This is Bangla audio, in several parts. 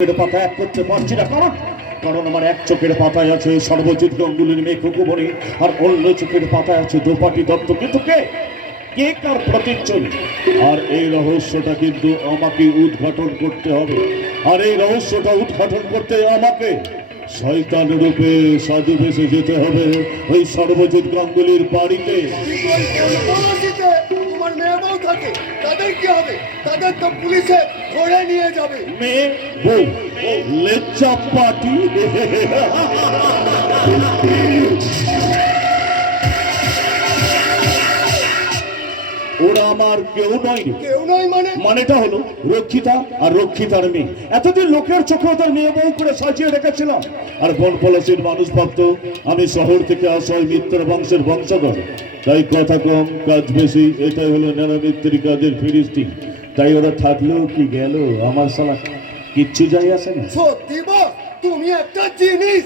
পাতা এক করতে পারছি না, কারণ কারণ আমার এক চোখের পাতায় আছে সর্বজিৎ গাঙ্গুলির মেয়ে খুকুমণি, আর অন্য চোখের পাতায় আছে দোপাটি দত্ত। কিন্তু কে কে কার প্রতিচ্ছবি? আর এই রহস্যটা কিন্তু আমাকে উদ্ঘাটন করতে হবে। আর এই রহস্যটা উদ্ঘাটন করতে আমাকে শয়তান রূপে সাধু বেশে যেতে হবে ওই সর্বজিৎ গাঙ্গুলির বাড়িতে। তোমার মেয়ে বউ থাকে, তাদের কি হবে? তাদের তো পুলিশে ধরে নিয়ে যাবে। মেয়ে বউ লেচ্চা পাটি। ওরা আমার কেউ নয়। কেউ নয় মানে? মানেটা হলো রক্ষিতা আর রক্ষিতার মেয়ে। এতদিন লোকের চোখে ওদের মেয়ে বউ করে সাজিয়ে রেখেছিলাম, আর বনপলাশির মানুষ ভাবত আমি শহর থেকে আসা মিত্র বংশের বংশধর। তাই কথা কম কাজ বেশি, এটাই হলো নারামিত্রির কাজের ফিরিস্তি। তাই ওরা থাকলেও কি গেল, আমার সালা কিচ্ছু যাই আসে না। সত্যি বল, তুমি একটা জিনিস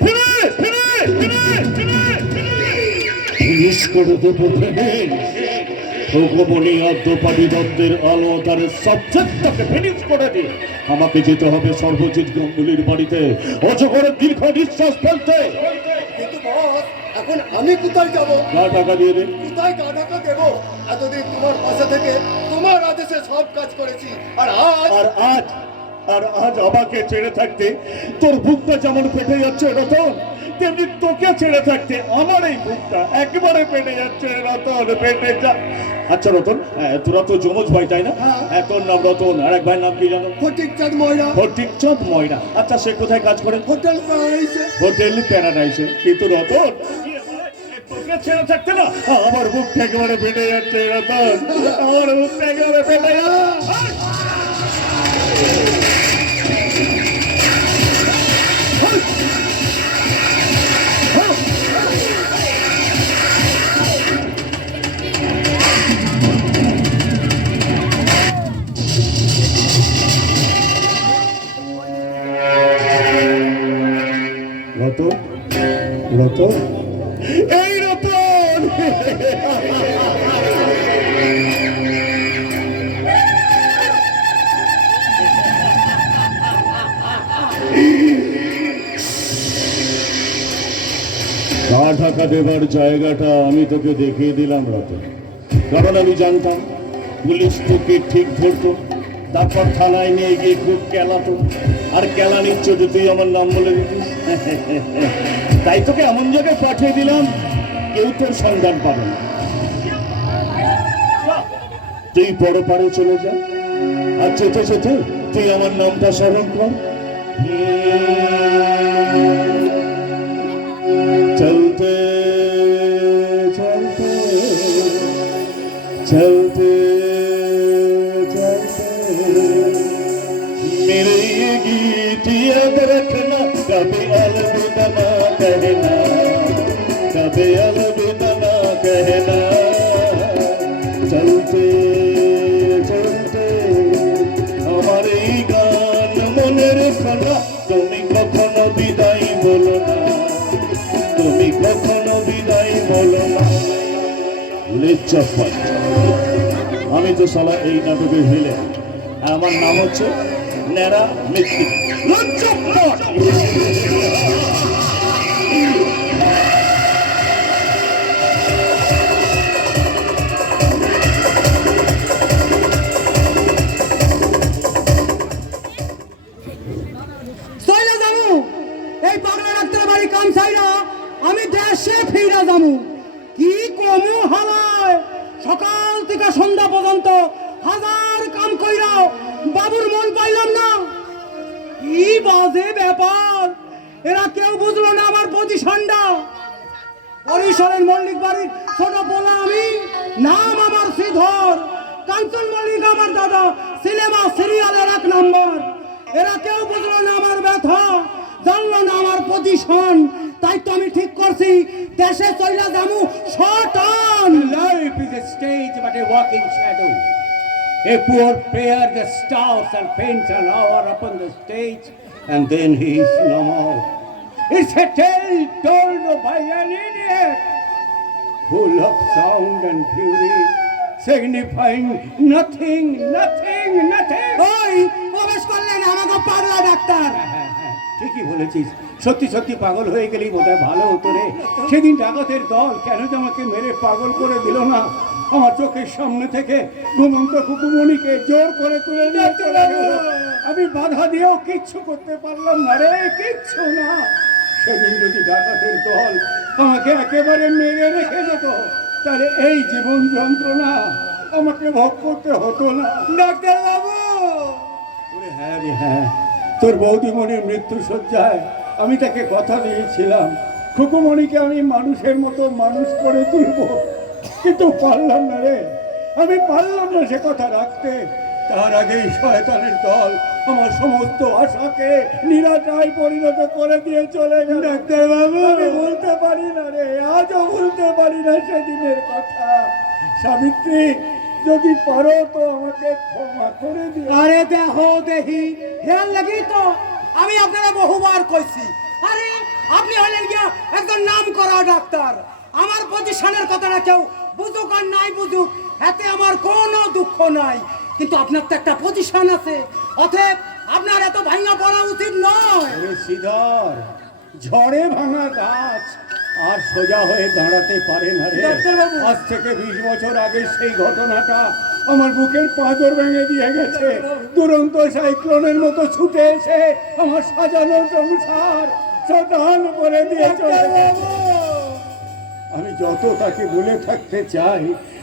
ফিনিশ করে দেবো। খুকুমণি আর দোপাটি দত্তের আলো তার সাবজেক্টটাকে ফিনিশ করে দিয়ে আমাকে যেতে হবে সর্বজিৎ গাঙ্গুলির বাড়িতে অজগরের দীর্ঘ নিঃশ্বাস ফেলতে। কিন্তু বস, এখন আমি কোথায় যাব? গা টাকা দিয়ে দে। কোথায় গা ঢাকা দেবো? এতদিন তোমার পাশে থেকে তোমার আদেশে সব কাজ করেছি, আর আজ আমাকে ছেড়ে থাকতে তোর বুকটা যেমন ফেটে যাচ্ছে রতন, তেমনি তোকে ছেড়ে থাকতে আমার এই বুকটা একেবারে ফেটে যাচ্ছে রতন, ফেটে যা। আচ্ছা রতন, তোরা তো যমজ ভাই তাই না? হ্যাঁ। তোর নাম রতন, আর এক ভাইয়ের নাম কি জানো? ফটিকচাঁদ ময়রা। ফটিকচাঁদ ময়রা। আচ্ছা, সে কোথায় কাজ করে? হোটেল প্যারাডাইসে। হোটেল প্যারাডাইসে। কিন্তু রতন, তোকে ছেড়ে থাকতে না আমার বুকটা একেবারে ফেটে যাচ্ছে রতন, আমার বুকটা একেবারে ফেটে যাচ্ছে। রতন, রতন, এই রতন। গা ঢাকা দেবার জায়গাটা আমি তোকে দেখিয়ে দিলাম রতন, কারণ আমি জানতাম পুলিশ তোকে ঠিক ধরতো, তারপর থানায় নিয়ে গিয়ে খুব কেলাতো, আর কেলা নিচ্ছ যে তুই আমার নাম বলে দিতিস। তাই তোকে এমন জায়গায় পাঠিয়ে দিলাম কেউ তোর সন্ধান পাবে না। তুই বড় পাড়ে চলে যা, আর যেতে যেতে তুই আমার নামটা স্মরণ কর। চলতে চলতে চলতে मेरे ये गीत याद रखना, कभी अलविदा ना कहना, कभी अलविदा ना कहना। चलते चलते আমার এই গান মনে রেখো না, তুমি কখনো বিদায় বলো না, তুমি কখনো বিদায় বলো না। লেচ্চা পাট। আমি তো শালা এই নাটকে ভিলে, আমার নাম হচ্ছে নেরা মিত্তি। এই পাগলা ডাক্তার বাড়ি কাম চাইরা আমি দেশে ফিরা যাবো। কি কমু হালায়, সকাল থেকে সন্ধ্যা পর্যন্ত হাজার কাম কইরাও বাবুর মন পাইলাম না। কি বাজে ব্যাপার, এরা কেউ বুঝলো না আমার পজিশনটা। হরিশ্বরের মল্লিক বাড়ির ছোট পোলা আমি, নাম আমার শ্রীধর। কাঞ্চন মল্লিক আমার দাদা, সিনেমা সিরিয়ালের 1 নম্বর। এরা কেউ বুঝলো না আমার ব্যথা, জানলো না আমার পজিশন। তাই তো আমি ঠিক করছি দেশে চইলা যামু short on. Life is a stage but a walking shadow. A poor player just starts and paints an hour upon the stage and then he is no more. It's a tale told by an idiot full of sound and beauty, signifying nothing. ওই প্রবেশ করলেন মানে আমাকে পাগলা ডাক্তার। হ্যাঁ, হ্যাঁ, ঠিকই বলেছিস। সত্যি সত্যি পাগল হয়ে গেলেই বোধহয় ভালো হতো রে। সেদিন ডাকাতের দল কেন যে আমাকে মেরে পাগল করে দিল না, আমার চোখের সামনে থেকে ঘুমন্ত কুকুমণিকে জোর করে তুলে নিয়ে চলে গেল। আমি বাধা দিয়েও কিচ্ছু করতে পারলাম না রে, কিচ্ছু না। সেদিন যদি ডাকাতের দল আমাকে একেবারে মেরে রেখে যেত, তাহলে এই জীবন যন্ত্রণা আমাকে ভোগ করতে হতো না। ডাক্তার বাবু, ওরে হ্যাঁ রে হ্যাঁ, তোর বৌদিমণির মৃত্যু শয্যায় আমি তাকে কথা দিয়েছিলাম খুকুমণিকে আমি মানুষের মতো মানুষ করে তুলব, কিন্তু পারলাম না রে, আমি পারলাম না সে কথা রাখতে। তার আগেই শয়তানের দল আমার সমস্ত আশাকে নিরাশায় পরিণত করে দিয়ে চলে গেল। ডাক্তার বাবু, আমি বলতে পারি না রে, আজও বলতে পারি না সেদিনের কথা। সাবিত্রী, যদি পারো তো আমাকে ক্ষমা করে দিও। আরে দেখো দেখি, হেয়ার লাগি তো আমি আপনারা বহুবার কইছি। আরে আপনি হলেন গিয়া একজন নাম করা ডাক্তার। আমার পজিশনের কথাটা কেউ বুঝুক আর নাই বুঝুক, এতে আমার কোনো দুঃখ নাই, কিন্তু আপনার তো একটা পজিশন আছে, অতএব আপনার এত ভাঙা পড়া উচিত নয়। ওরে শ্রীধর, ঝড়ে ভাঙা গাছ আর সোজা হয়ে দাঁড়াতে পারে না রে। ডাক্তারবাবু। আজ থেকে 20 বছর আগে সেই ঘটনাটা আমার বুকের পাঁজর ভেঙে দিয়ে গেছে। দুরন্ত সাইক্লোনের মতো ছুটে এসে আমার সাজানো সংসার সদান করে দিয়ে চলে গেছে। আমি যত তাকে বলে থাকতে চাই,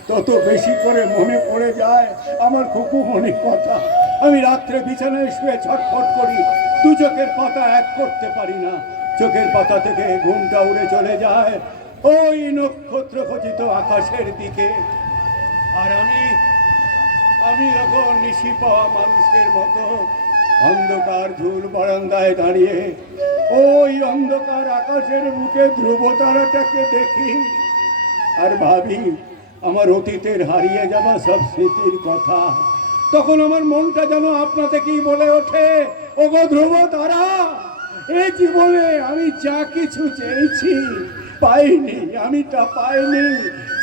তত বেশি করে মনে পড়ে যায় আমার খুকুমণির কথা। আমি রাত্রে বিছানায় শুয়ে ছটফট করি, দু চোখের পাতা এক করতে পারি না। চোখের পাতা থেকে ঘুমটা উড়ে চলে যায় ওই নক্ষত্র খচিত আকাশের দিকে। আর আমি এখন নিশি পাওয়া মানুষের মতো অন্ধকার ঝুল বারান্দায় দাঁড়িয়ে ওই অন্ধকার আকাশের বুকে ধ্রুব তারাটাকে দেখি আর ভাবি আমার অতীতের হারিয়ে যাওয়া সব স্মৃতির কথা। তখন আমার মনটা যেন আপনা থেকেই বলে ওঠে, ওগো ধ্রুব তারা, এই জীবনে আমি যা কিছু চেয়েছি পাইনি, আমি তা পাইনি।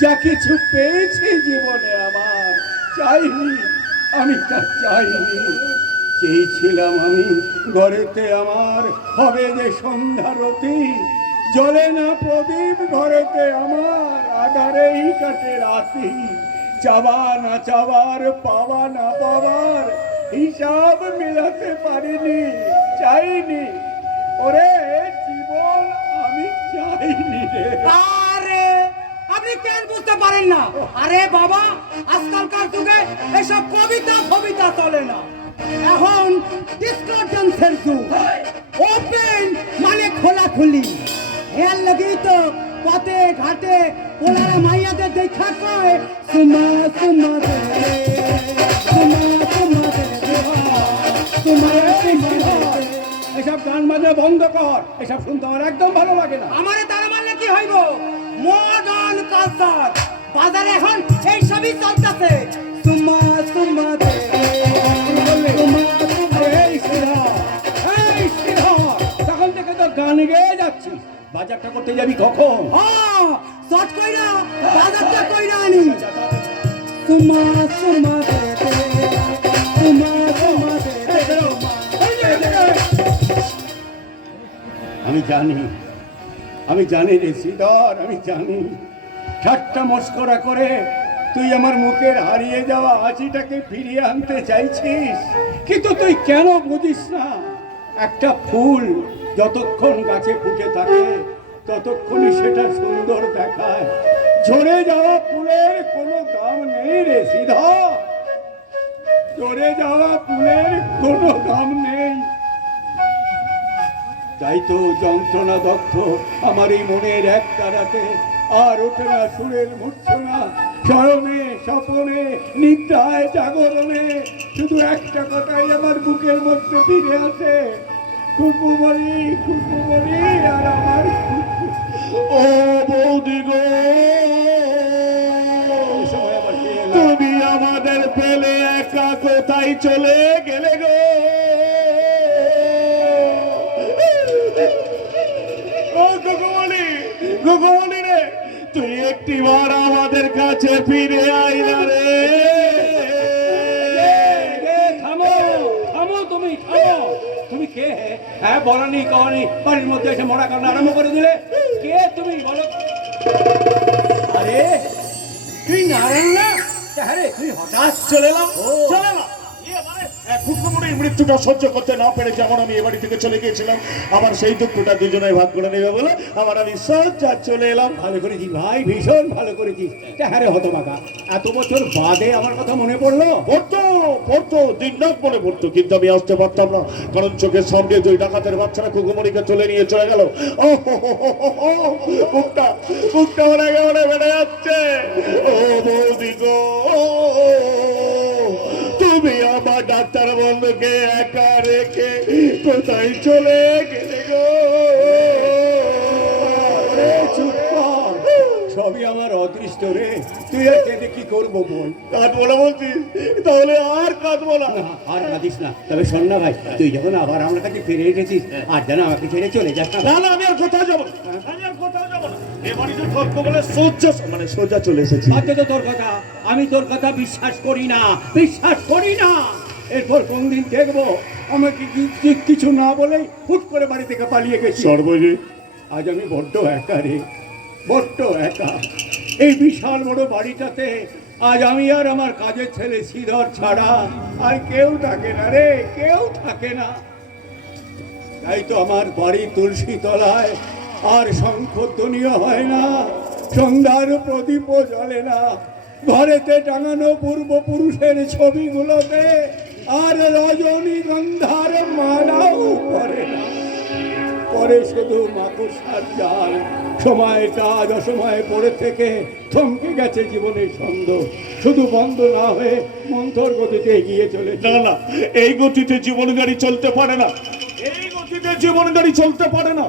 যা কিছু পেয়েছি জীবনে আমার চাইনি, আমি তা চাইনি। চেয়েছিলাম আমি ঘরেতে আমার হবে যে সন্ধ্যারতি, জ্বলে না প্রদীপ ঘরেতে আমার, আধারেই কাটে রাতি। চাওয়া না চাওয়ার, পাওয়া না পাওয়ার হিসাব মেলাতে পারিনি, চাইনি। ওরে জীবন আমি চাইনি রে। আরে আপনি কেন বুঝতে পারেন না? আরে বাবা, আজকালকার যুগে এসব কবিতা চলে না, এখন ডিসকাশনের যুগ। ওপেন মানে খোলাখুলি। হেয়ার লাগেই তো পথে ঘাটে পোলারা মাইয়াদের দেখা কয় সুমা সুমা রে, সুমা সুমা রে, সুমা সুমা রে। এসব গান বাজনা বন্ধ কর, এসব শুনতে আমার একদম ভালো লাগে না। আমারে তারা মারলে কি হইব? মডার্ন কালচার, বাজারে এখন এই সবই চলতেছে। সুমা সুমা রে, সুমা সুমা রে। এই শ্রীধর, তখন থেকে তো গান গেয়ে যাচ্ছি, বাজারটা করতে যাবি কখন? হ্যাঁ, চট কইরা বাজারটা কইরা আনি। সুমা সুমা রে, সুমা সুমা রে। আমি জানি রে শ্রীধর, আমি জানি ঠাট্টা মস্করা করে তুই আমার মুখের হারিয়ে যাওয়া হাসিটাকে ফিরিয়ে আনতে চাইছিস, কিন্তু তুই কেন বুঝিস না একটা ফুল যতক্ষণ গাছে ফুটে থাকে ততক্ষণই সেটা সুন্দর দেখায়। ঝরে যাওয়া ফুলের কোনো দাম নেই রে শ্রীধর, ঝরে যাওয়া ফুলের কোনো দাম নেই। তাই তো যন্ত্রণা দগ্ধ আমার এই মনের এক তারাতে আর ওঠে না সুরের মূর্ছনা। স্মরণে, স্বপনে, নিদ্রায়, জাগরণে শুধু একটা কথাই আমার বুকের মধ্যে ফিরে আসে, খুকুমণি, খুকুমণি আর আমার খুকু। ও বৌদি গো, এই সময় আবার কে এলো? তুমি আমাদের ফেলে একা কোথায় চলে গেলে গো? ও গুগুমণি, গুগুমণি রে, তুই একটিবার আমাদের কাছে ফিরে আয় না রে। থামো, থামো, তুমি থামো। হ্যাঁ, বলানি কওয়ানি বাড়ির মধ্যে এসে মরা কান্না আরম্ভ করে দিলে। কে তুমি বলো? আরে তুই নারায়ণ না? হ্যাঁ রে, তুই হঠাৎ চলে এলাম, চলে এলাম। খুকুমনির মৃত্যুটা সহ্য করতে না পেরে যেমন আমি এ বাড়ি থেকে চলে গিয়েছিলাম, আমার সেই দুঃখটা দুজনে ভাগ করে নেবে বলে আমার আমি সজ্জা চলে এলাম। ভালো করেছিস ভাই, ভীষণ ভালো করেছিস। হ্যাঁ রে হতভাগা, এত বছর বাদে আমার কথা মনে পড়লো। পড়তো দিন রাত মনে পড়তো, কিন্তু আমি আসতে পারতাম না, কারণ চোখের সামনে দুই ডাকাতের বাচ্চারা খুকুমনিকে তুলে নিয়ে চলে গেল। বুকটা মনে বেড়ে যাচ্ছে। ও বৌদি গো, তুমি আমার ডাক্তার বন্ধুকে একা রেখে কোথায় চলে গেলে গো? আরে চুপ কর, সবই আমার অদৃষ্ট রে। তুই আর কেঁদে কি করবো বল? কাঁদবো না বলছিস? তাহলে আর কাঁদবো না। না, আর কাঁদিস না। তবে শোন না ভাই, তুই যখন আবার আমার কাছে ফিরে এসেছিস, আর যেন আমাকে ছেড়ে চলে যাস না। না না, আমি আর কোথাও যাবো না, আমি আর কোথাও যাবো না। এ বাড়িতে গল্প বলে সোজা চলে এসেছি। আচ্ছা তো তোর কথা, আমি তোর কথা বিশ্বাস করি না, বিশ্বাস করি না। এরপর কোনদিন দেখবো আমাকে কিছু না বলেই হুট করে বাড়ি থেকে পালিয়ে গেছি। সর্বজিৎ, আজ আমি বড্ড একা রে, বড্ড একা। এই বিশাল বড় বাড়িটাতে আজ আমি আর আমার কাজের ছেলে শ্রীধর ছাড়া আর কেউ থাকে না রে, কেউ থাকে না। তাই তো আমার বাড়ির তুলসী তলায় আর শঙ্খধ্বনিও হয় না, সন্ধ্যার প্রদীপও জ্বলে না, ঘরেতে টাঙানো পূর্বপুরুষের ছবিগুলোতে আর রজনীগন্ধার মালাও পড়ে না, পরে শুধু মাকড়সার জাল। সময়টা আজ অসময়ে পড়ে থেকে থমকে গেছে জীবনের ছন্দ, শুধু বন্ধ না হয়ে মন্থর গতিতে এগিয়ে চলেছে। না না, এই গতিতে জীবন গাড়ি চলতে পারে না, এই গতিতে জীবন গাড়ি চলতে পারে না।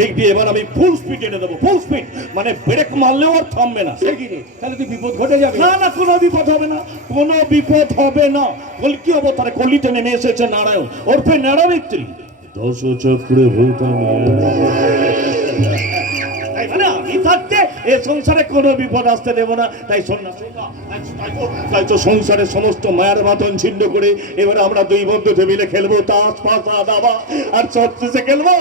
দেখবি এবার আমি ফুল স্পিড এনে দেবো, ফুল স্পিড, মানে ব্রেক মারলেও আর থামবে না। সে কি রে, তাহলে তুই বিপদ ঘটে যাবে। না না, কোনো বিপদ হবে না, কোনো বিপদ হবে না। কলকি অবতারে কলিতে নেমে এসেছে নারায়ণ ওরফে নারায়ণী, 10 চক্রে ভূতামি। তাই মানে আমি থাকতে এ সংসারে কোনো বিপদ আসতে দেব না। তাই শোন না, তাই তো সংসারের সমস্ত মায়ের বাঁধন ছিন্ন করে এবার আমরা দুই বন্ধুতে মিলে খেলবো তাস পাতা দাবা, আর চর্চে খেলবো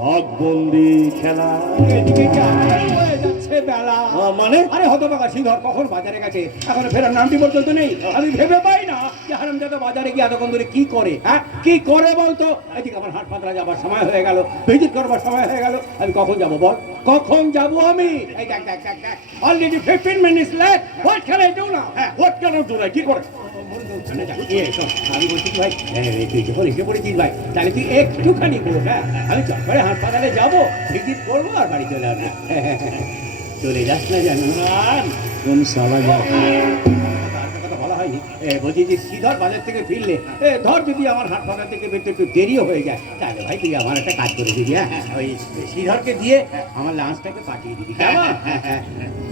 বাঘবন্দি খেলা। এদিকে কেমন হয়ে যাচ্ছে বেলা। মানে আরে হতভাগা শ্রীধর কখন বাজারে গেছে, এখন ফেরার নামটি পর্যন্ত নেই। আমি ভেবে পাই না যে হারামজাদা বাজারে গিয়ে এতক্ষণ ধরে কি করে। হ্যাঁ, কি করে বলতো? এদিকে আমার হাট পাতলা যাবার সময় হয়ে গেল, ভিজিট করবার সময় হয়ে গেল। আমি কখন যাবো বল, কখন যাবো আমি? এই দেখ দেখ দেখ দেখ, already 15 minutes late. What can I do now? হ্যাঁ, what can I do now? কি করে? আমি বলছি কি ভাই, তুই যখন এসে পড়েছিস ভাই, তাহলে তুই একটুখানি বল। হ্যাঁ, আমি চটপটে হাসপাতালে যাবো, ভিজিট করবো আর বাড়ি চলে আসবো। চলে যাস না জানো? কোন সালা যা কথা বলা হয়নি। বলছি যে শ্রীধর বাজার থেকে ফিরলে, ধর যদি আমার হাসপাতাল থেকে বেরোতে একটু দেরিও হয়ে যায়, তাহলে ভাই তুই আমার একটা কাজ করে দিবি। হ্যাঁ, ওই শ্রীধরকে দিয়ে আমার লাঞ্চটাকে পাঠিয়ে দিবি, কেমন?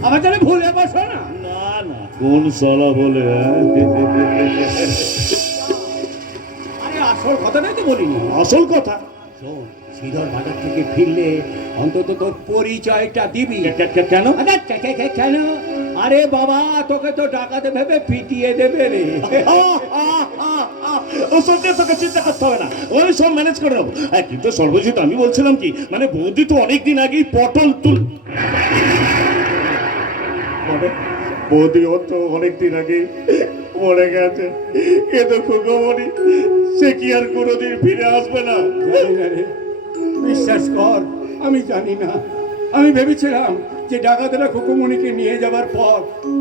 আমার যেন ভুলে বসো না। না না, কোন সালা বলে? আরে আসল কথাটাই তো বলিনি। আসল কথা শোন, শ্রীধর বাজার থেকে ফিরলে অন্তত তোর পরিচয়টা দিবি। কেন? কেন? আরে বাবা, তোকে তো ডাকাতে ভেবে পিটিয়ে দেবে রে। ওসব নিয়ে তোকে চিন্তা করতে হবে না, ওই সব ম্যানেজ করে নেবো। কিন্তু সর্বজিৎ, আমি বলছিলাম কি, মানে বৌদি তো অনেকদিন আগেই পটল বৌদি ওর তো অনেকদিন আগে মরে গেছে। এ তো খুকুমনি, সে কি আর কোনোদিন ফিরে আসবে না? জানি না রে, বিশ্বাস কর, আমি জানি না। আমি ভেবেছিলাম যে ডাকাতেরা খুকুমনিকে নিয়ে যাবার পর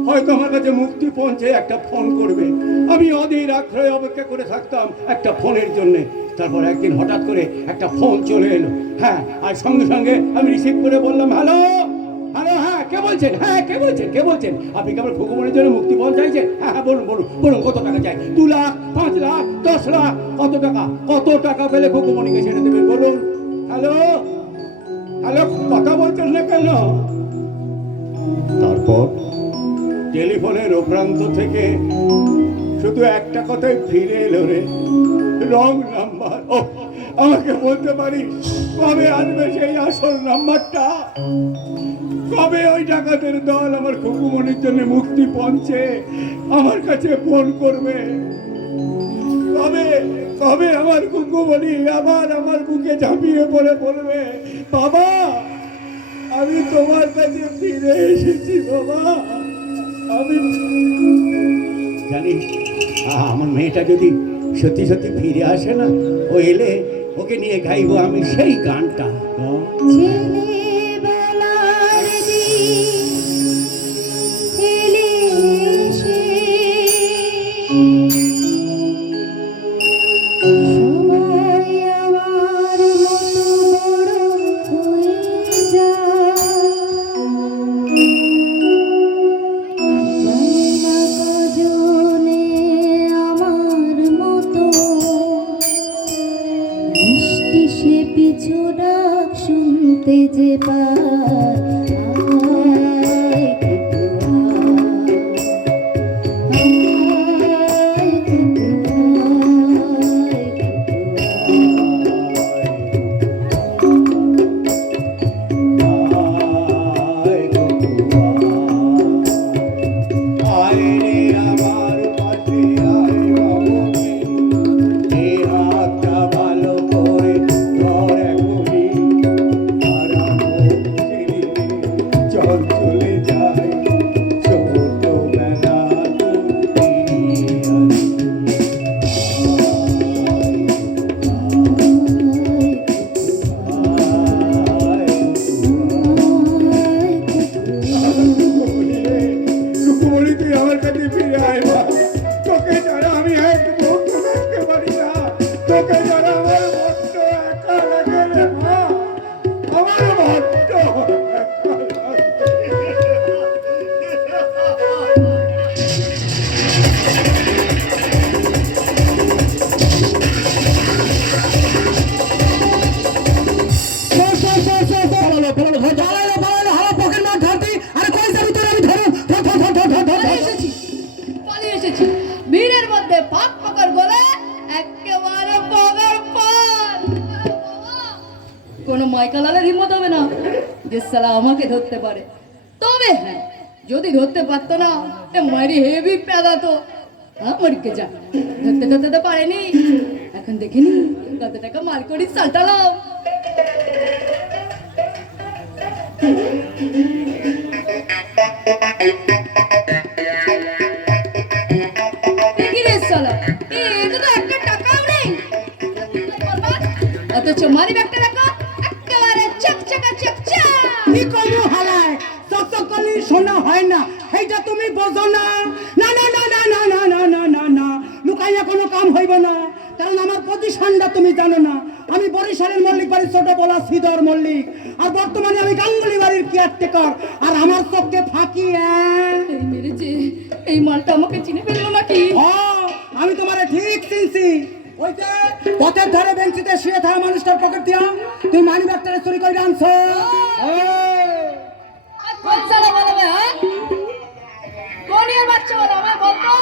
হয়তো আমার কাছে মুক্তি পৌঁছে একটা ফোন করবে। আমি অধীর আগ্রহে অপেক্ষা করে থাকতাম একটা ফোনের জন্যে। তারপর একদিন হঠাৎ করে একটা ফোন চলে এলো। হ্যাঁ, আর সঙ্গে সঙ্গে আমি রিসিভ করে বললাম, হ্যালো হ্যালো, হ্যাঁ কে বলছেন? হ্যাঁ, কে বলছেন? আপনি কি আমার খুকুমনির জন্য মুক্তিপণ চাইছেন? হ্যাঁ হ্যাঁ, বলুন কত টাকা চাই? 2 লাখ, 5 লাখ, 10 লাখ, কত টাকা পেলে খুকুমনিকে ছেড়ে দেবেন বলুন? হ্যালো হ্যালো, কথা বলছেন না কেন? তারপর টেলিফোনের ও প্রান্ত থেকে শুধু একটা কথাই ফিরে এলো রে, রং নাম্বার। ও, আমাকে বলতে পারিস কবে আসবে সেই আসল নাম্বারটা? কবে ওই ডাকাতের দল আমার খুকুমনির জন্য মুক্তি পৌঁছে আমার কাছে ফোন করবে? কবে কবে আমার কুকুমণি আবার আমার বুকে ঝাঁপিয়ে পড়ে বলবে, বাবা আমি তোমার কাছে ফিরে এসেছি বাবা। আমি জানিস আমার মেয়েটা যদি সত্যি সত্যি ফিরে আসে না, ও এলে ওকে নিয়ে গাইবো আমি সেই গানটা। ছেলেবেলার দিন এলে এসে, সময় আমার মতো বড় হয়ে যায়। জানি না কজনে আমার মতো মিষ্টি সে পিছু ডাক শুনতে যে পায়। পালিয়ে এসেছি ভিড়ের মধ্যে পাক পাকার গলে একেবারে পাগার পাল। কোনো মাইকালালের হিম্মত হবে না যে সালা আমাকে ধরতে পারে। তবে হ্যাঁ, যদি ধরতে পারতো না এ মারি হেভি পেদাতো। হ্যাঁ মরিকে যা, ধরতে ধরতে তো পারেনি। এখন দেখিনি কত টাকা মাল করি সালটালাম। অথচ মারি ব্যাগটা দেখো একেবারে চকচকা চকচক। কি কমু হালায় চকচক করলে সোনা হয় না, এইটা তুমি বোঝো না। না না না না না না না না না না, লুকাইয়া কোনো কাম হইব না, কারণ আমার পজিশনটা তুমি জানো না। আমি বরিশালের মল্লিক বাড়ির ছোট বলা শ্রীধর মল্লিক, আর বর্তমানে আমি গাঙ্গুলি বাড়ির কেয়ারটেকার। আর আমার চোখকে ফাঁকি এই মেরেছে, এই মালটা আমাকে চিনে ফেললো নাকি? আমি তোমারে ঠিক চিনছি। ওই যে পথের ধারে বেঞ্চিতে শুয়ে থাকা মানুষটার পকেট দিয়া তুমি মানি ব্যাগটা চুরি করে আনছো। কোন সালা বলবে? হ্যাঁ কোন এর বাচ্চা বলো আমায় বলতো?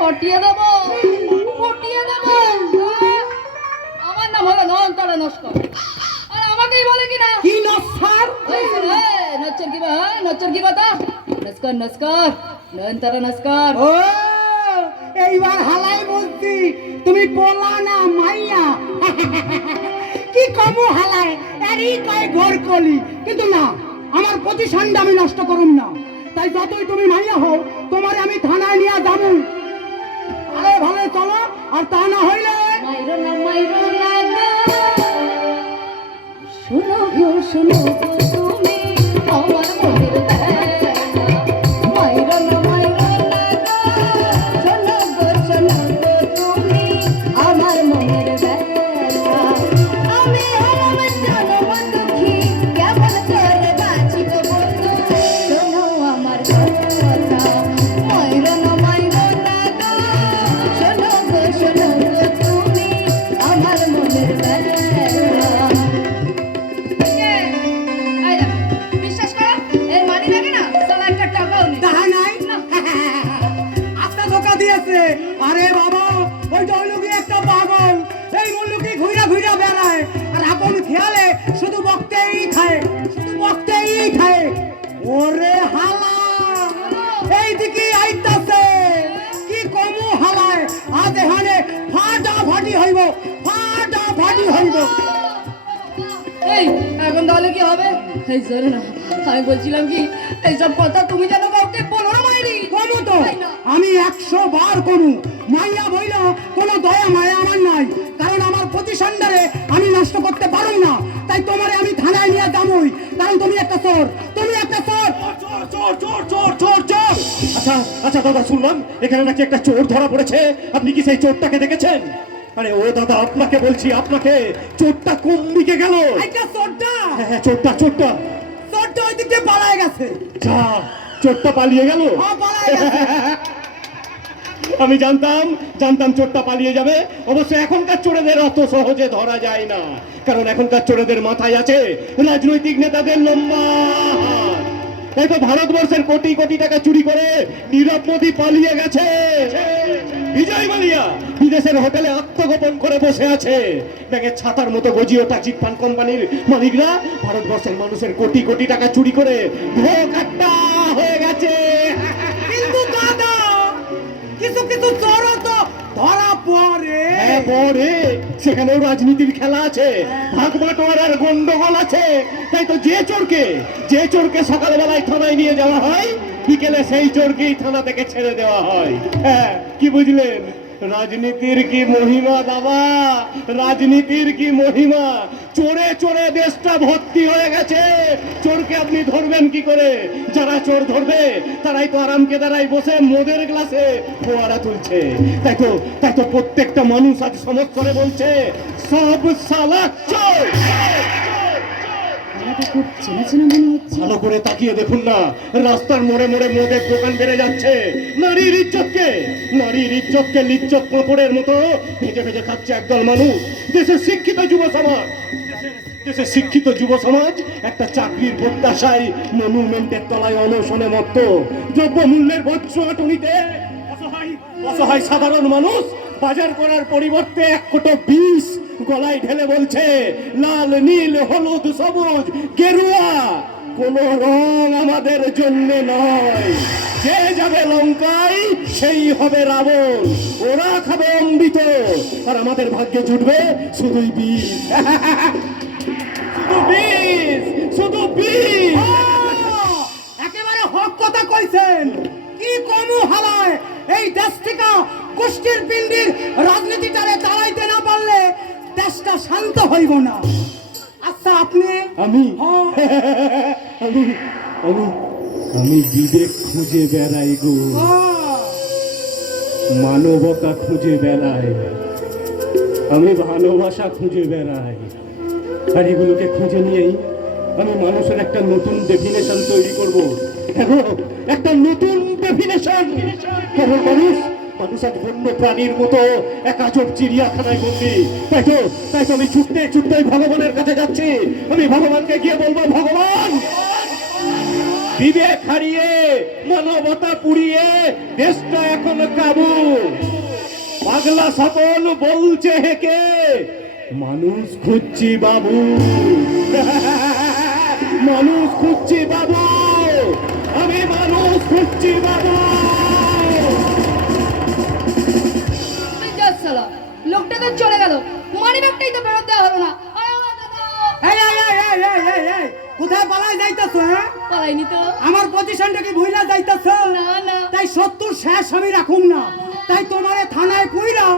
পটিয়ে দেবো, পটিয়ে দেবো। আমার নাম হলো নয়নতারা নস্কর, আর আমাকেই বলে কিনা কি নস্কর? নচ্চর কি বা? নচ্চর কি বাতা? নস্কর নস্কর, নয়নতারা নস্কর। ও এইবার হালাই বলছি, তুমি বলা না মাইয়া। কি কমু হালায় এরই কয় ঘর কলি, কিন্তু না আমার প্রতিষ্ঠানটা আমি নষ্ট করুম না। তাই যতই তুমি মাইয়া হও তোমারে আমি থানায় নিয়ে যাবো। আরে ভালো চলো, আর তা না হইলে মাইরো না গো, শোনো গো শোনো গো তুমি আমার মনের বেলা। মাইরো না গো, শোনো গো শোনো গো তুমি আমার মনের বেলা। আমি হলাম জনম দুঃখী, কেমন করে বাঁচিব বন্ধু, শোনো আমার কথা। মাইরো না গো, শোনো গো তুমি আমার মনের বেলা। বিশ্বাস করো এর মানি লাগে না, সালা একটা টাকাও নেই। তাহা নাই আত্মা ধোকা দিয়েছে। আরে বাবা ওই জয়লুকি একটা পাগল, এই মুল্লুকি ঘুরা ঘুরা বেড়ায়, আর আপন খেয়ালে শুধু বকতেই খায়, শুধু বকতেই খায়। ওরে হালা এইদিকে আইতাছে, কি কমু হালায় আজ এখানে ফাটাফাটি হইব, ফাটাফাটি হইব। এই এখন তাহলে কি হবে? এই শোনো না, আমি বলছিলাম কি এইসব কথা তুমি যেন কাউকে বলো না মাইরি। কমু তো তাই না? আমি 100 বার কমু। মাইয়া বইলা কোনো দয়া মায়া আমার নাই, কারণ আমার প্রতিষ্ঠানটারে আমি নষ্ট করতে পারুম না। তাই তোমারে আমি থানায় নিয়ে যাবই, কারণ তুমি একটা চোর, তুমি একটা চোর। চোর চোর চোর চোর চোর চোর। আচ্ছা আচ্ছা দাদা, শুনলাম এখানে নাকি একটা চোর ধরা পড়েছে। আপনি কি সেই চোরটাকে দেখেছেন? আরে ও দাদা, আপনাকে বলছি, আপনাকে। চোরটা কোন দিকে গেল? একটা চোরটা, হ্যাঁ, চোরটা চোরটা চোরটা ওই দিকে পালায় গেছে। যা, চোরটা পালিয়ে গেল। হ্যাঁ, পালায় গেছে। আমি জানতাম জানতাম চোরটা পালিয়ে যাবে। অবশ্য এখনকার চোরেদের অত সহজে ধরা যায় না, কারণ এখনকার চোরেদের মাথায় আছে রাজনৈতিক নেতাদের লম্বা হাত। তাই তো ভারতবর্ষের কোটি কোটি টাকা চুরি করে নীরব মোদী পালিয়ে গেছে। বিজয় মালিয়া বিদেশের হোটেলে আত্মগোপন করে বসে আছে। ব্যাগের ছাতার মতো গজিয়ে ওঠা চিটফান্ড কোম্পানির মালিকরা ভারতবর্ষের মানুষের কোটি কোটি টাকা চুরি করে ভোকাট্টা হয়ে গেছে। কিন্তু দাদা, কিছু কিছু চোর তো ধরা পড়ে। হ্যাঁ, পরে সেখানেও রাজনীতির খেলা আছে, ভাগ বাটোয়ারার গন্ডগোল আছে। তাই তো যে চোরকে সকালবেলায় থানায় নিয়ে যাওয়া হয়, বিকেলে সেই চোরকেই থানা থেকে ছেড়ে দেওয়া হয়। হ্যাঁ, কি বুঝলেন? রাজনীতির কি মহিমা দাদা, রাজনীতির কি মহিমা। চোরে চোরে দেশটা ভর্তি হয়ে গেছে। চোরকে আপনি ধরবেন কি করে? যারা চোর ধরবে তারাই তো আরামকে দাঁড়াই বসে মদের গ্লাসে ফোয়ারা তুলছে। তাই তো প্রত্যেকটা মানুষ আজ সমস্যরে বলছে, সব সালা চোর। আমাকে খুব চেনা চেনা মনে হচ্ছে। ভালো করে তাকিয়ে দেখুন না, রাস্তার মোড়ে মোড়ে মদের দোকান বেড়ে যাচ্ছে। নারীর ইজ্জতকে লিজ্জত পাঁপড়ের মতো ভেজে ভেজে খাচ্ছে একদল মানুষ। দেশের শিক্ষিত যুব সমাজ একটা চাকরির প্রত্যাশায় মনুমেন্টের তলায় অনশনে মত্ত। দ্রব্যমূল্যের বজ্রহাটুনিতে অসহায় সাধারণ মানুষ বাজার করার পরিবর্তে 1 কোটো বিষ গলায় ঢেলে বলছে, লাল নীল হলুদ সবুজ গেরুয়া কোন রং আমাদের জন্য নয়। যে যাবে লঙ্কায় সেই হবে রাবণ। ওরা খাবে অমৃত, আর আমাদের ভাগ্যে জুটবে শুধুই বিষ। শুধু বিষ। একেবারে হক কথা কইছেন। কি কমু হালায় এই দেশ থেকে গোষ্ঠীর পিণ্ডির রাজনীতিটারে দাঁড়াইতে না পারলে দেশটা শান্ত হইব না। আচ্ছা, আপনি আমি হ্যাঁ, আমি আমি আমি বিবেক খুঁজে বেড়াই গো, মানবতা খুঁজে বেড়াই, আমি ভালোবাসা খুঁজে বেড়াই। আর এগুলোকে খুঁজে নিয়েই আমি মানুষের একটা নতুন ডেফিনেশন তৈরি করব। কেন? একটা নতুন ডেফিনেশন। কারণ মানুষ আজ বন্য প্রাণীর মতো এক আজব চিড়িয়াখানায় বন্দি। তাই তো আমি ছুটতে ছুটতে ভগবানের কাছে যাচ্ছি। আমি ভগবানকে গিয়ে বলবো, ভগবান, বিবেক হারিয়ে মানবতা পুড়িয়ে দেশটা এখন কাবু। পাগলা সকল বলছে হেকে, মানুষ খুঁজছি বাবু। মানুষ খুঁজছি বাবু, আমি মানুষ খুঁজছি বাবু। শালা লোকটা তো চলে গেল, মানি ব্যাগটাই তো ফেরত দেওয়া হলো না। এই, কোথায় পালাই যাইতেছ? পালাইনি তো। আমার প্রতিষ্ঠানটা কি ভুইলা যাইতেছ? না না, তাই 70 শেষ আমি রাখুম না। তাই তোমারে থানায় কইরা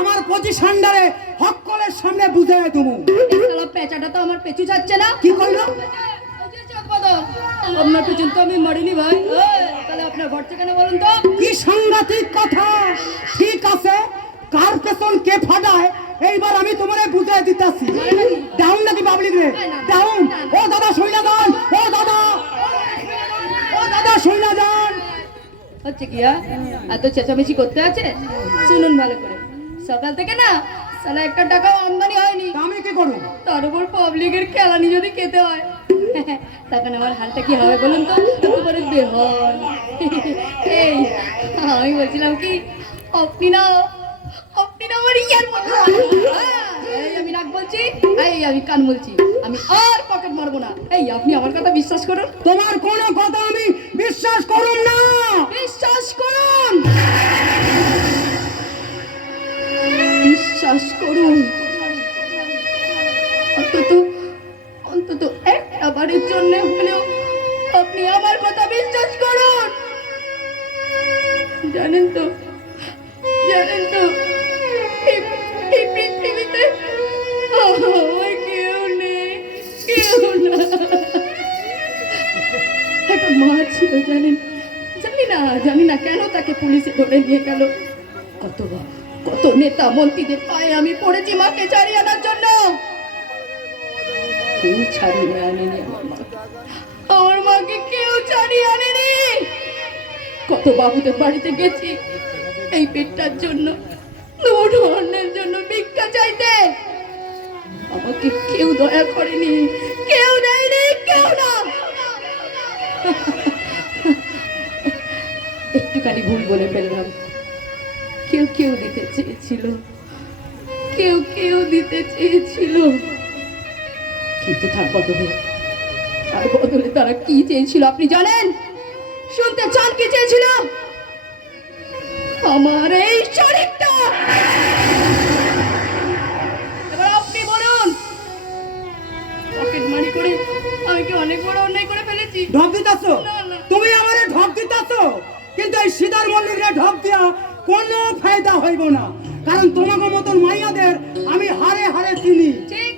আমার প্রতিষ্ঠানটারে হককলের সামনে বুঝাই দেবো। শালা পেঁচাটা তো আমার পেছু যাচ্ছে না। কি কইলো? আপনার পেছন তো আমি মারিনি ভাই। তাহলে আপনার ঘর থেকে বলুন তো। কি সাংঘাতিক কথা। ঠিক আছে, কার পেছন কে ফাটায় এইবার আমি তোমারে বুঝাই দিতাছি। ডাউন নাকি পাবলিক রে? ডাউন। ও দাদা শুইনা যান, ও দাদা শুইনা যান। হচ্ছে কি এত চেঁচামেচি করতে আছে? শুনুন ভালো করে, সকাল থেকে না সালা একটা টাকাও আমদানি হয়নি। তা আমি কি করব? তার উপর পাবলিকের খেলানি যদি খেতে হয়, তখন আমার হালটা কি হবে বলুন তো? একেবারে বেহাল। এই আমি বলছিলাম কি, আপনি না আমার ইয়ার মতো। এই আমি নাক বলছি, এই আমি কান বলছি, আমি আর পকেট মারবো না। এই আপনি আমার কথা বিশ্বাস করুন। তোমার কোনো কথা আমি বিশ্বাস করুম না। বিশ্বাস করুন, বিশ্বাস বিশ্বাস করুন। অন্তত অন্তত একটা বারের জন্য হলেও আপনি আমার কথা বিশ্বাস করুন। জানেন তো এই পৃথিবীতে আমার কেউ নেই, কেউ না। একটা মা ছিল, জানি না কেন তাকে পুলিশে ধরে নিয়ে গেল। কত নেতা মন্ত্রীদের পায়ে আমি পড়েছি মাকে ছাড়িয়ে আনার জন্য। কেউ ছাড়িয়ে আনেনি আমার মাকে, কেউ ছাড়িয়ে আনেনি। কত বাবুদের বাড়িতে গেছি এই পেটটার জন্য, দুটো অন্যের জন্য ভিক্ষা চাইতে। আমাকে কেউ দয়া করেনি, কেউ দেয়নি, কেউ না। একটুখানি ভুল বলে ফেললাম। কেউ দিতে চেয়েছিল, কেউ দিতে চেয়েছিল, কিন্তু তার বদলে তারা কি চেয়েছিল আপনি জানেন? শুনতে চান কি চেয়েছিল? আমার এই শরীরটা। এবার আপনি বলুন, পকেট মারি করে আমি কি অনেক বড় অন্যায় করে ফেলেছি? ঢপ দিতাছো না, না। তুমি আমারে ঢপ দিতাছো, কিন্তু এই সিদার মল্লিকরে ঢপ দিয়া কোনো ফায়দা হইব না, কারণ তোমাকে মতন মাইয়াদের আমি হারে হারে চিনি। ঠিক।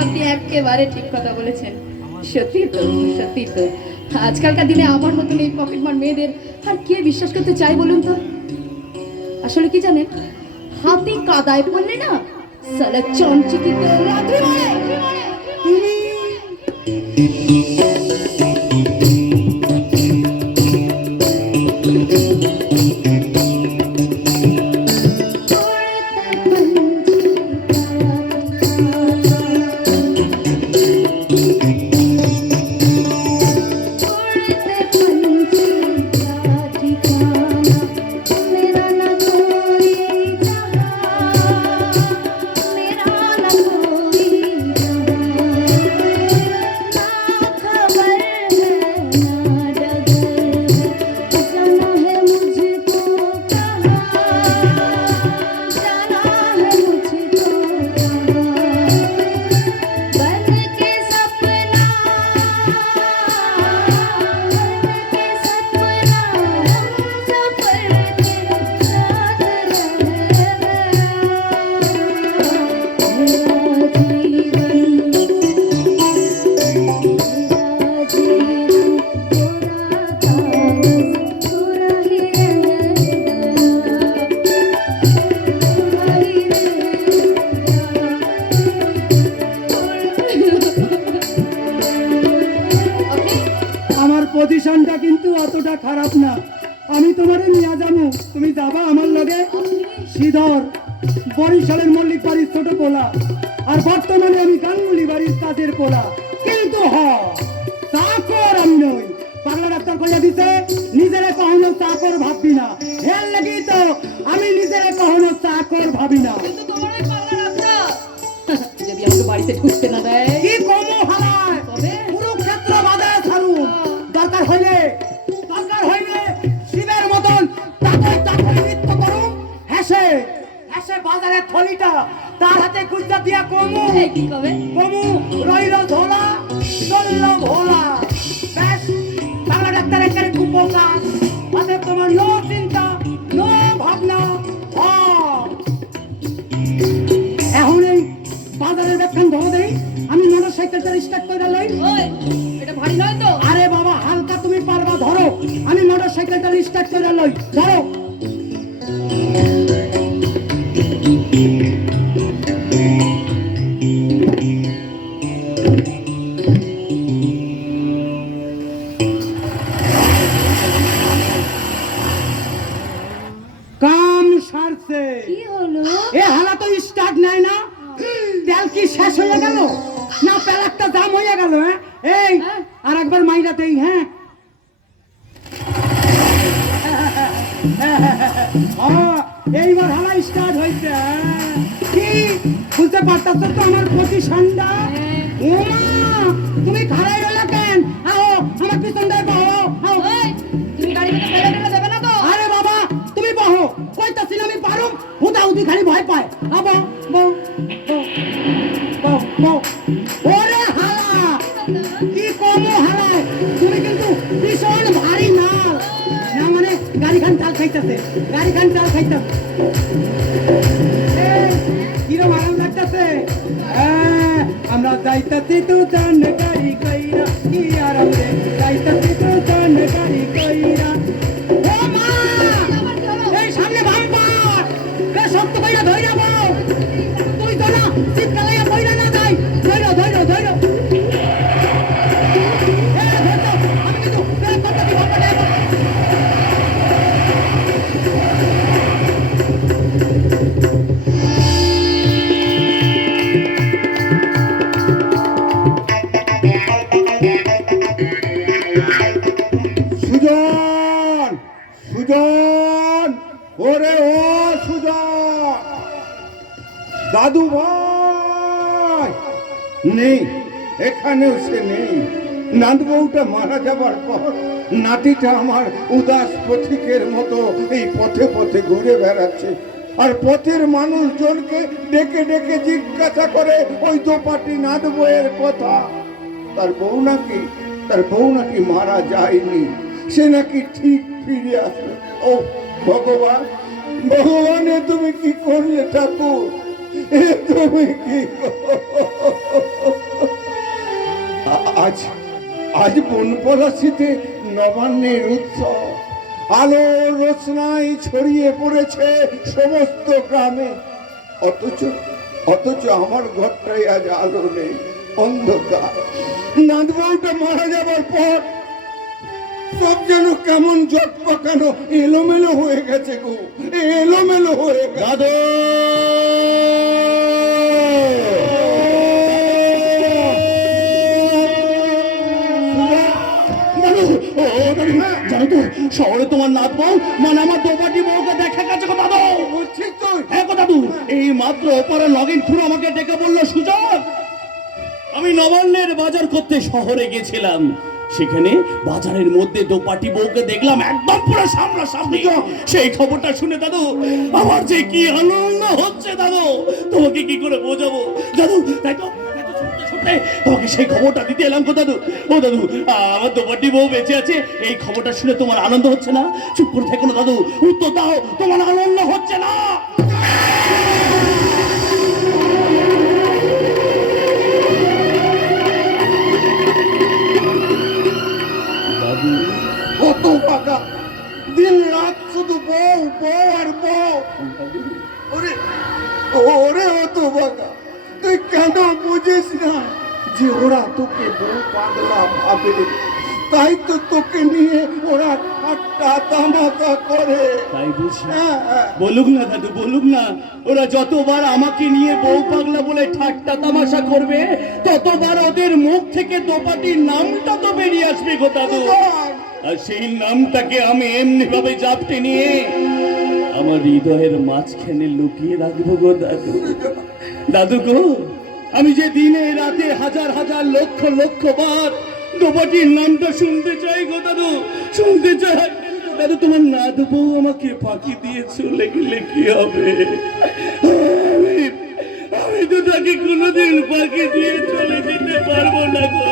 আপনি একেবারে ঠিক কথা বলেছেন। সত্যি তো আজকালকার দিনে আমার মতন এই পকেটমার মেয়েদের আর কে বিশ্বাস করতে চাই বলুন তো? আসলে কি জানেন, হাতি কাদায় পড়লে না সালা চঞ্চিকিতে লাথি মারে। পজিশনটা কিন্তু অতটা খারাপ না। আমি তোমারে নিয়ে যাবো, তুমি যাবা আমার লগে। শ্রীধর বরিশালের মল্লিক বাড়ির ছোট পোলা, আর বর্তমানে আমি গাঙ্গুলি বাড়ির কাজের পোলা, কিন্তু চাকর আমি নই। পাগলা ডাক্তার কইয়া দিছে নিজেরে কখনো চাকর ভাববি না, এর লাগি তো আমি নিজেরে কখনো চাকর ভাবি না। কিন্তু তোমার ওই পাগলা ডাক্তার যদি আমাকে বাড়িতে ঢুকতে না দেয়, কি কমো হারায় তবে কুরুক্ষেত্র বাজায় ছাড়ুন। দরকার হইলে শিবের মতন তাকে নৃত্য করুন, হেসে বাজারে থলিটা তার হাতে গুজা দিয়া কমু কি কবে? রইল ঝোলা চলল ভোলা। ব্যাস, বাংলা ডাক্তারের কাছে খুব উপকার। অতএব তোমার নো চিন্তা, নো ভাবনা। এখন এই বাজারের ব্যাখ্যান ধরো দেই, আমি মোটর সাইকেলটা স্টার্ট করে লই। এটা ভারী নয় তো? আরে বাবা, হালকা, তুমি পারবা, ধরো। আমি মোটর সাইকেলটা স্টার্ট করে লই, ধরো। কাম সারছে। কি হলো? এ হালা তো স্টার্ট নাই না। তেল কি শেষ হয়ে গেল না পেলাকটা জাম হয়ে গেল? এই আর একবার মাইরাতেই। এইবার হালা স্টার্ট হয়েছে। কি বুঝতে পারতাছ তো আমার পজিশনটা? ওমা, তুমি খাড়াই রইলা কেন? আও আমার পিছন দিয়ে বহো। তুমি গাড়ি থেকে ফেলে দেবে না তো? আরে বাবা, তুমি বহো, কইতাছি না আমি আবা বউ বউ বউ ওরে হালা কি কম হালা তুমি কিন্তু ভীষণ ভারী নাল না মানে গাড়িখান চাল খাইতেছে কিরম আরাম লাগতেছে আমরা যাইতাছি তো দান গাড়ি কইরা কি আরাম রে যাইতাছি তো দান গাড়ি কইরা ও মা এই সামনে বাম্পার রে শক্ত কইরা ধইরা বউ তুই তো না চিৎকালাইয়া কইরা না যাই ধইরা আমি কিন্তু ব্রেক করতে দিব না সুজন সুজন ওরে ও সুজন দাদু ভাই নেই এখানেও সে নেই নাত বউটা মারা যাবার পর নাতিটা আমার উদাস পথিকের মতো এই পথে পথে ঘুরে বেড়াচ্ছে আর পথের মানুষজনকে ডেকে ডেকে জিজ্ঞাসা করে ওই দোপাটি নাত বউয়ের কথা তার বউ নাকি মারা যায়নি সে নাকি ঠিক ফিরে আসবে ও ভগবান ভগবানে তুমি কি করলে ঠাকুর এ তুমি কি আজ আজ বনপলাশিতে নবান্নের উৎসব আলো রোশনাই ছড়িয়ে পড়েছে সমস্ত গ্রামে অথচ আমার ঘরটাই আজ আলো নেই অন্ধকার নাত বউটা মারা যাবার পর সব যেন কেমন জট পাকানো এলোমেলো হয়ে গেছে গো এলোমেলো হয়ে দাদু জানো তো শহরে তোমার নাত বউ মানে আমার দোপাটি বউকে দেখা গেছে গো দাদু বুঝছিস তুই হ্যাঁ গো দাদু এই মাত্র ওপারে লগিন খুঁড়ো আমাকে ডেকে বললো সুজন আমি নবান্নের বাজার করতে শহরে গেছিলাম সেখানে বাজারের মধ্যে দোপাটি বউকে দেখলাম একদম পুরো সামনাসামনি সেই খবরটা শুনে দাদু আমার যে কি আনন্দ হচ্ছে দাদু তোমাকে কি করে বোঝাবো দাদু তাই তো তোমাকে সেই খবরটা দিতে এলাম গো দাদু ও দাদু আমার দোপাটি বউ বেঁচে আছে এই খবরটা শুনে তোমার আনন্দ হচ্ছে না চুপ করে থেকো না দাদু উত্তর দাও তোমার আনন্দ হচ্ছে না কত পাকা দিন রাত শুধু বউ বউ আর বউ ওরে ওরে অত বাকা তুই কেন বুঝিস না যে ওরা তোকে বউ পাগলা ভাবে তাই তো তোকে নিয়ে ওরা ঠাট্টা তামাশা করে তাই বুঝি হ্যাঁ, হ্যাঁ। বলুক না দাদু বলুক না ওরা যতবার আমাকে নিয়ে বউ পাগলা বলে ঠাট্টা তামাশা করবে ততবার ওদের মুখ থেকে দোপাটির নামটা তো বেরিয়ে আসবে গো দাদু আর সেই নামটাকে আমি এমনি ভাবে জাপটে নিয়ে আমার হৃদয়ের মাঝখানে লুকিয়ে রাখবো গো দাদু দাদু গো আমি যে দিনে রাতে হাজার হাজার লক্ষ লক্ষ বার দোপাটির নামটা শুনতে চাই গো দাদু শুনতে চাই দাদু তোমার নাত বউ আমাকে ফাঁকি দিয়ে চলে গেলে কি হবে আমি তো তাকে কোনোদিন ফাঁকি দিয়ে চলে যেতে পারবো না গো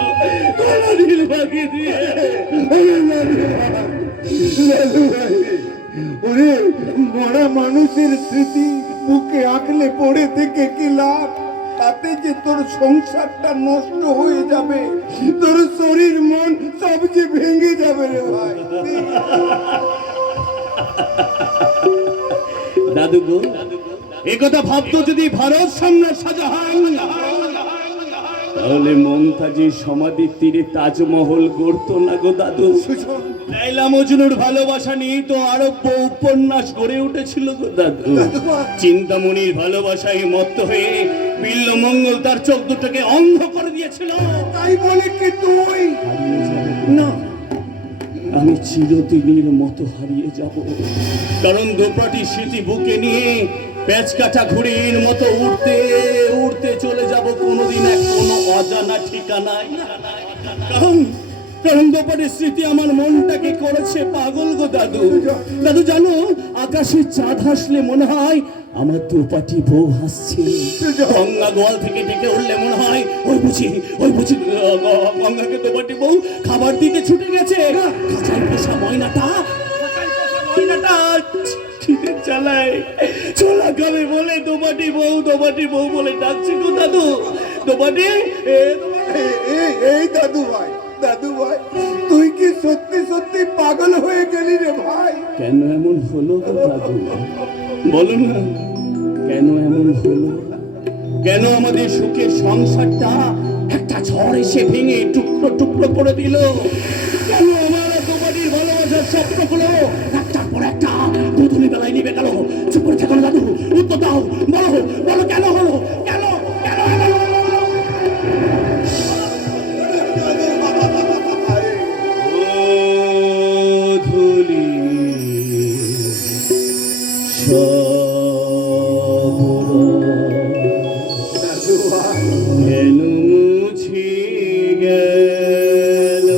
কোনোদিন ফাঁকি দিয়ে ওরে মরা মানুষের স্মৃতি বুকে আঁকলে পড়ে থেকে কি লাভ তাতে যে তোর সংসারটা নষ্ট হয়ে যাবে তোর শরীর মন সব যে ভেঙে যাবে রে ভাই দাদু গো একথা ভাবতো যদি ভারত সম্রাট শাহজাহান তাহলে মমতাজের সমাধির তীরে তাজমহল গড়তো না গো দাদু লাইলা মজনুর ভালোবাসা নিয়ে তো আরব্য উপন্যাস গড়ে উঠেছিল গো দাদু চিন্তামণির ভালোবাসায় মত্ত হয়ে বিল্লমঙ্গল তার চোখ দুটোকে অন্ধ করে দিয়েছিল তাই বলে কি তুই না আমি চিরদিনের মতো হারিয়ে যাব কারণ দোপাটি স্মৃতি বুকে নিয়ে প্যাচ কাটা ঘুড়ির মতো উড়তে উড়তে চলে যাব কোনোদিন এক কোনো অজানা ঠিকানায় কারণ দোপাটির স্মৃতি আমার মনটাকে করেছে পাগল গো দাদু। দাদু জানো, আকাশের চাঁদ হাসলে মনে হয় আমার দোপাটি বউ হাসছে। গঙ্গা গোয়াল থেকে ডেকে উঠলে মনে হয় ওই বুঝি গঙ্গাকে দোপাটি বউ খাবার দিতে ছুটে গেছে। খাঁচায় পেশা ময়নাটা খিদে চালায় চোলা খাবে বলে দোপাটি বউ বলে ডাকছে গো দাদু। দোপাটি এই দাদু ভাই, দাদু ভাই, তুই কি সত্যি সত্যি পাগল হয়ে গেলি রে ভাই? কেন এমন হলো গো দাদু, বলো না কেন এমন হলো? কেন আমাদের সুখের সংসারটা একটা ঝড় এসে ভেঙে টুকরো টুকরো করে দিল? কেন আমার দোপাটির ভালোবাসার স্বপ্নগুলো একটার পর একটা দুদিন বেলায় নিবে গেল? চুপ করে থাকো না দাদু, উত্তর দাও, বলো কেন হলো? কেন কেন এমন হলো? ধুলি দাদু ভাই, কেন মুছি গেল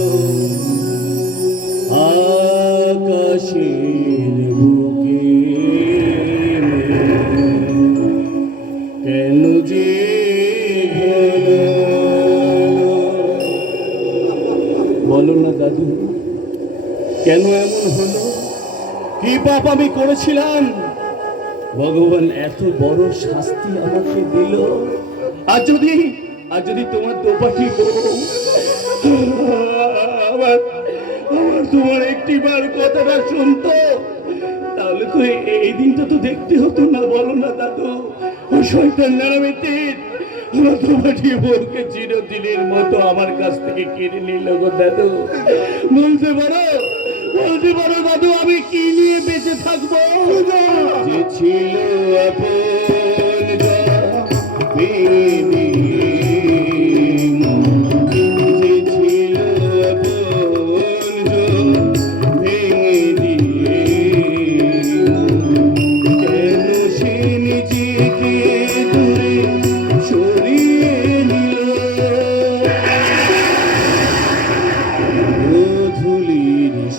আকাশের বুকে? কেন যে বলো না দাদু, কেন এমন হলো? কি পাপ আমি করেছিলাম ভগবান এত বড় শাস্তি আমাকে দিল? আর যদি তোমার দোপাটি বউ আমার তোমার একটিবার কথাটা শুনতো, তাহলে তো এই দিনটা তো দেখতে হতো না, বলো না দাদু? ওই শয়তান নারামেতির আমার দোপাটি বউকে চিরদিনের মতো আমার কাছ থেকে কেড়ে নিল গো দাদু। বলতে পারো দাদু, আমি কি নিয়ে বেঁচে থাকবো? যে ছিল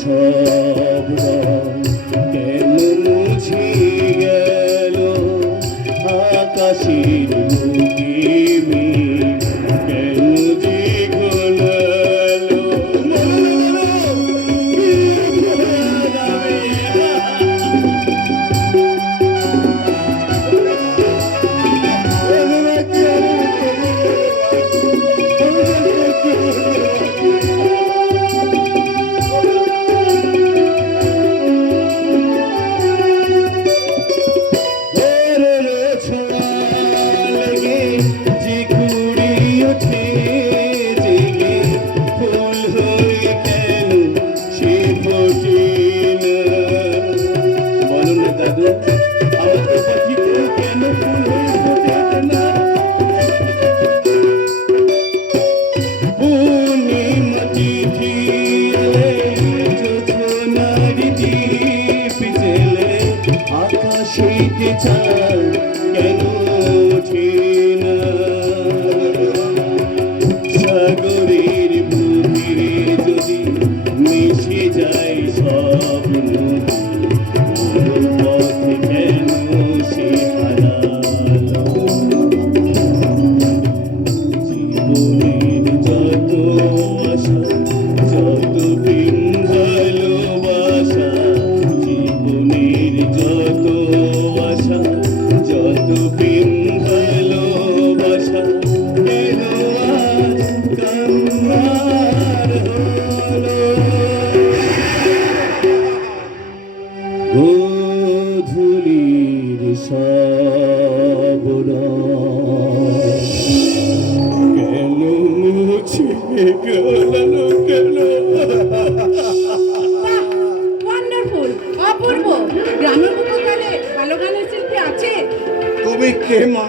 সব রং কেন মুছে গেল আকাশের বুকে কেন যে গোলালো? আকাশে চাল কেন ওঠে না? সাগরের বুকে যদি মিশে যায় সব নদী, পথে কেন সে হারালো? জীবনের যত আশা, যত প্রেম ভালোবাসা, জীবনের যত আশা, যত প্রেম ভালোবাসা, কেন আজ কান্নার হলো? গোধূলির সব রং কেন মুছে গেল? কেন? ওয়ান্ডারফুল, অপূর্ব। গ্রামের বুকে গেলে ভালো গানের শিল্পী আছে। তুমি কে মা?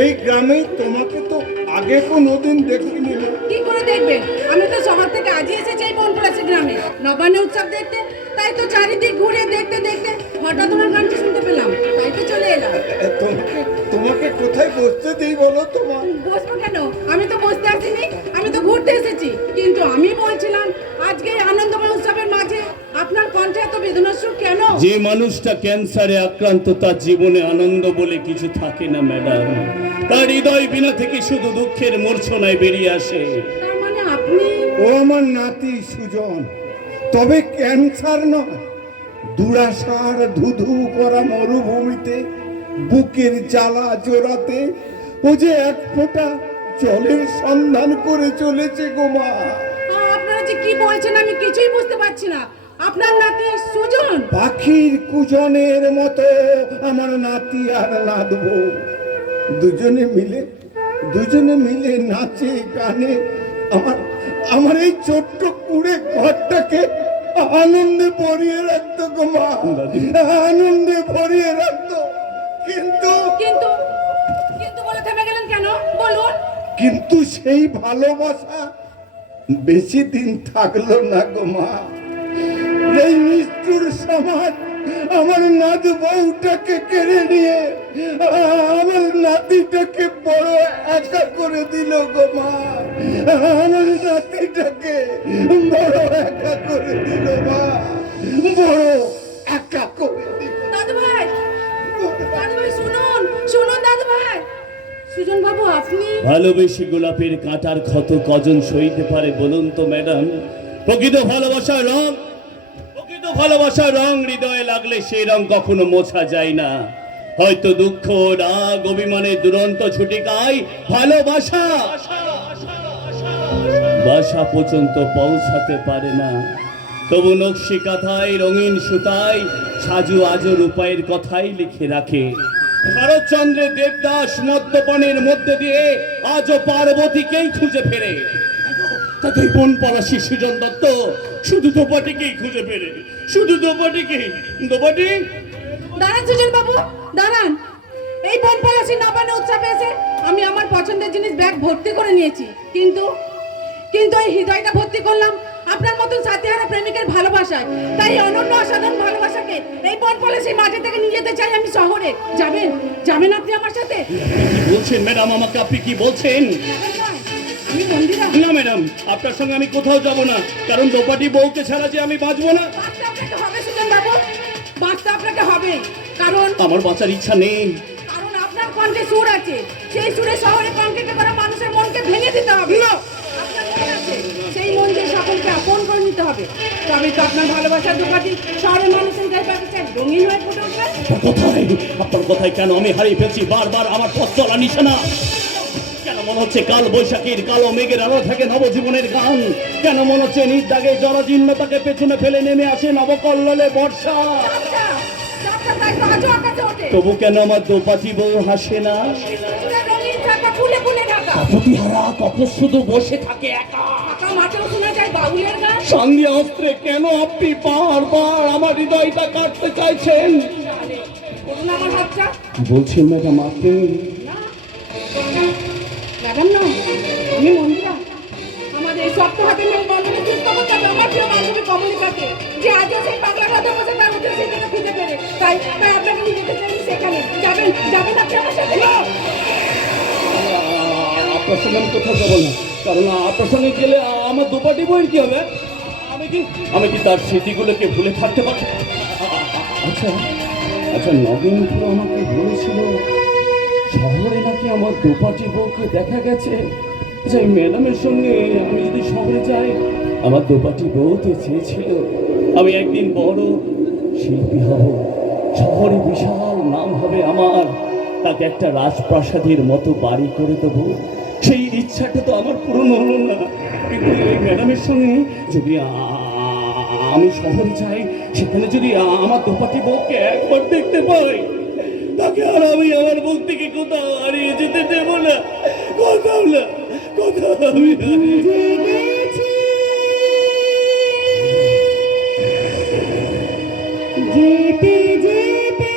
এই গ্রামে তোমাকে তো আগে কোনোদিন দেখিনি। কি করে দেখবেন? আমি তো সবার থেকে আজই এসেছি এই বনপুরাছি গ্রামে নবান্ন উৎসব দেখতে। তাই তো চারিদিক ঘুরে দেখতে দেখতে হঠাৎ তোমার গানটা শুনতে পেলাম, তাই তো চলে এলাম। তোমাকে কোথায় বসতে দিই বলো তোমার? বসবো কেন? আমি তো বসতে আসিনি, আমি তো ঘুরতে এসেছি। কিন্তু আমি বলছিলাম যে মানুষটা ক্যান্সারে আক্রান্ত তার জীবনে আনন্দ বলে কিছু থাকে না ম্যাডাম, তার হৃদয় বিনা থেকে শুধু দুঃখের মূর্ছনায় বেরিয়ে আসে। তার মানে আপনি ও আমার নাতি সুজন, তবে ক্যান্সার নয়। দুরাশার ধুধু করা মরুভূমিতে বুকের জ্বালা জোড়াতে ও যে এক ফোঁটা জলের সন্ধান করে চলেছে গো মা। আপনারা যে কি বলছেন আমি কিছুই বুঝতে পারছি না। আপনার নাতি সুজন? পাখির কুজনের মতো আমার নাতি আর নাতবো দুজনে মিলে নাচে গানে আমার আমার এই ছোট্ট কুড়ে ঘরটাকে আনন্দে ভরিয়ে রাখতো গো মা, আনন্দে ভরিয়ে রাখতো। কিন্তু কিন্তু কিন্তু বলে থেমে গেলেন কেন বলুন? কিন্তু সেই ভালোবাসা বেশি দিন থাকলো না গো মা। এই নিষ্ঠুর সমাজ আমার নাত বউটাকে কেড়ে নিয়ে আমার নাতিটাকে বড় একা করে দিল গো মা। আমার নাতিটাকে বড় একা করে দিল মা, বড় একা করে দিল। দাদু ভাই শুনুন শুনুন দাদু ভাই। সুজন বাবু আপনি? ভালোবেসে গোলাপের কাঁটার ক্ষত কজন সইতে পারে বলুন তো ম্যাডাম? প্রকৃত ভালোবাসার রং হৃদয়ে লাগলে সেই রং কখনো মোছা যায় না। হয়তো দুঃখ রাগ অভিমানের দুরন্ত ছুটিকায় ভালোবাসা বাসা পর্যন্ত পৌঁছাতে পারে না। তবু নকশি কাঁথায় রঙিন সুতায় সাজু আজও রূপায়ের কথাই লিখে রাখে। শরৎচন্দ্রের দেবদাস মদ্যপানের মধ্যে দিয়ে আজও পার্বতীকেই খুঁজে ফেরে। তাতে কোন পলাশী সুজন দত্ত শুধু দোপাটিকেই খুঁজে ফেরে, শুধু দোপাটি। দাঁড়ান সুজন বাবু দাঁড়ান। এই বনপলাশী নবান্নে উৎসবে এসে আমি আমার পছন্দের জিনিস ব্যাগ ভর্তি করে নিয়েছি, কিন্তু এই হৃদয়টা ভর্তি করলাম আপনার মতন সাথীহারা প্রেমিকের ভালোবাসায়। তাই অনন্য অসাধারণ ভালোবাসাকে এই বনপলাশী মাঠে থেকে নিয়ে যেতে চাই আমি শহরে। যাবেন আপনি আমার সাথে? বলছেন ম্যাডাম, আমাকে আপনি কি বলছেন? আমি মন্দিরা। না ম্যাডাম, আপনার সঙ্গে আমি কোথাও যাব না, কারণ দোপাটি বউকে ছাড়া যে আমি বাঁচবো না। বাঁচতে আপনাকে হবে সুজন বাবু, বাঁচতে আপনাকে হবে। কারণ আমার বাঁচার ইচ্ছা নেই। আপনার কণ্ঠে সুর আছে, সেই সুরে শহরে কংক্রিটে করা মানুষের মনকে ভেঙে দিতে হবে। আপনার মন আছে, সেই মন দিয়ে সকলকে আপন করে নিতে হবে। তবে তো আপনার ভালোবাসার দোকাটি শহরের মানুষের গায়ে বাগিচায় রঙিন হয়ে ফুটে উঠবে। আপনার কথায় কেন আমি হারিয়ে ফেলছি বারবার আমার পথ চলা নিশানা? কেন মনে হচ্ছে কাল বৈশাখীর কালো মেঘের আলো থেকে নবজীবনের গান? কেন মনে হচ্ছে নির্দাগে জরাজীর্ণতাকে পেছনে ফেলে নেমে আসে নবকল্লোলে বর্ষা? তবু কেন আমার দোপাটি বউ হাসে না? প্রতিহারা কখন শুধু বসে থাকে একা। সঙ্গে অস্ত্রে কেন আপনি বারবার আমার হৃদয়টা কাটতে চাইছেন? বলছেন ম্যাডাম আপনি? ম্যাডাম না, আমি মন্দিরা। আমাদের এই শক্ত হাতে মেয়ে বন্ধনে সুস্থ করতে হবে আমার প্রিয় বান্ধবী কমলিকাকে, যে আজও সেই পাগলা রাতে বসে তার উদ্দেশ্য সেখানে খুঁজে পেরে। তাই আপনাকে নিয়ে যেতে চাই সেখানে। যাবেন আপনি আমার সাথে? আপনার সঙ্গে আমি কোথাও যাবো না, কারণ আপনার সঙ্গে গেলে আমার দোপাটি বইয়ের কি হবে? আমি কি তার স্মৃতিগুলোকে ভুলে থাকতে পারি? আচ্ছা নবীনপুর আমাকে বলেছিল শহরে নাকি আমার দোপাটি বউকে দেখা গেছে। আচ্ছা এই ম্যাডামের সঙ্গে আমি যদি শহরে যাই, আমার দোপাটি বউতে চেয়েছিল আমি একদিন বড় শিল্পী হব, শহরে বিশাল নাম হবে আমার, তাকে একটা রাজপ্রাসাদের মতো বাড়ি করে দেবো। সেই ইচ্ছাটা তো আমার পূরণ হলো না। কিন্তু এই ম্যাডামের সঙ্গে যদি আমি শহরে যাই, সেখানে যদি আমার দোপাটি বউকে একবার দেখতে পাই, তাকে আর আমি আমার বুক থেকে কোথাও হারিয়ে যেতে দেবো না। কোথাও আমি যেতে যেতে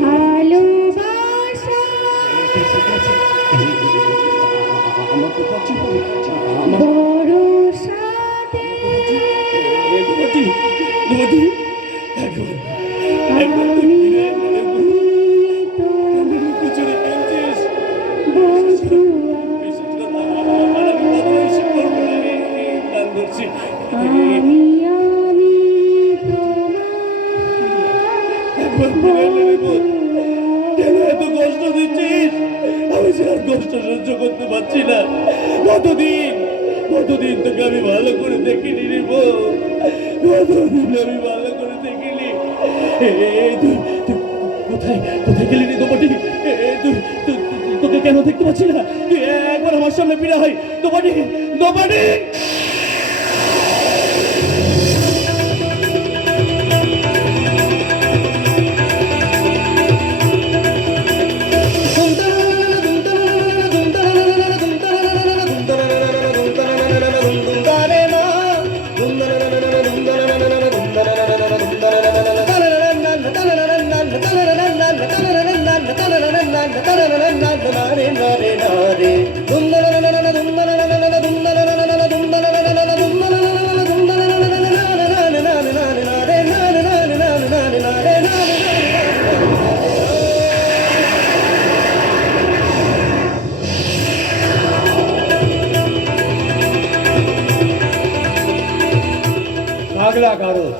ভালোবাসা আমার দোপাটি বউ বড় সাথে দোপাটি একবার আমি তোমার পিছনে চলছিস। বন্ধু বিশেষ কথা আমি বদমাইশি করবো না, গান ধরছি। কেন এত কষ্ট দিচ্ছিস? আমি যে আর কষ্ট সহ্য করতে পারছি না। কতদিন তোকে আমি ভালো করে দেখিনি রে বউ, কতদিন আমি ভালো করে দেখিনি। তুই কোথায় গেলি রে দোপাটি? তোকে কেন দেখতে পাচ্ছি না? তুই একবার আমার সামনে ফিরে হয় দোপাটি। পাগলা গারদ,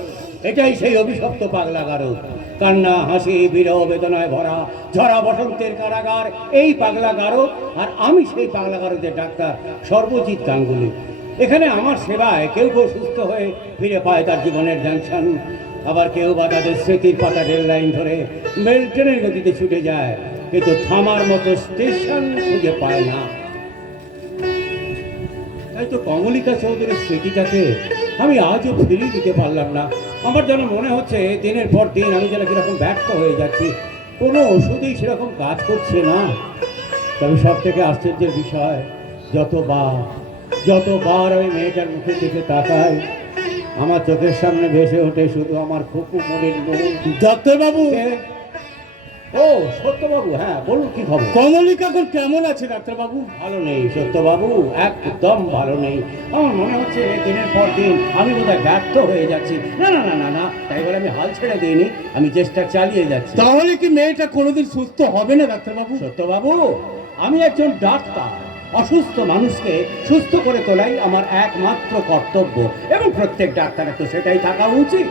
এটাই সেই অভিশপ্ত পাগলা গারদ। কান্না হাসি বিরহ বেদনায় ভরা ঝরা বসন্তের কারাগার এই পাগলা গারদ। আর আমি সেই পাগলা গারদের ডাক্তার সর্বজিৎ গাঙ্গুলি। এখানে আমার সেবায় কেউ সুস্থ হয়ে ফিরে পায় তার জীবনের জাংশন, আবার কেউ বা তাদের স্মৃতির পাতা রেল লাইন ধরে মেল ট্রেনের গতিতে ছুটে যায়, কিন্তু থামার মতো স্টেশন খুঁজে পায় না। তাই তো কমলিকা চৌধুরীর স্মৃতিটাকে আমি আজও ফিরিয়ে দিতে পারলাম না। আমার যেন মনে হচ্ছে দিনের পর দিন আমি যেন কিরকম ব্যর্থ হয়ে যাচ্ছি, কোনো ওষুধই সেরকম কাজ করছে না। তবে সব থেকে আশ্চর্যের বিষয়, যতবার আমি মেয়েটার মুখের দিকে তাকাই, আমার চোখের সামনে ভেসে ওঠে শুধু আমার খুকু মনের মুখ। ডাক্তারবাবু, ও সত্যবাবু, হ্যাঁ বলুন কি খবর? কমলিকা এখন কেমন আছে ডাক্তারবাবু? ভালো নেই সত্যবাবু, একদম ভালো নেই। আমার মনে হচ্ছে দিনের পর দিন আমি বোধহয় ব্যর্থ হয়ে যাচ্ছি। না না না না না, তাই বলে আমি হাল ছেড়ে দিইনি, আমি চেষ্টা চালিয়ে যাচ্ছি। তাহলে কি মেয়েটা কোনোদিন সুস্থ হবে না ডাক্তারবাবু? সত্যবাবু, আমি একজন ডাক্তার, অসুস্থ মানুষকে সুস্থ করে তোলাই আমার একমাত্র কর্তব্য, এবং প্রত্যেক ডাক্তারের তো সেটাই থাকা উচিত।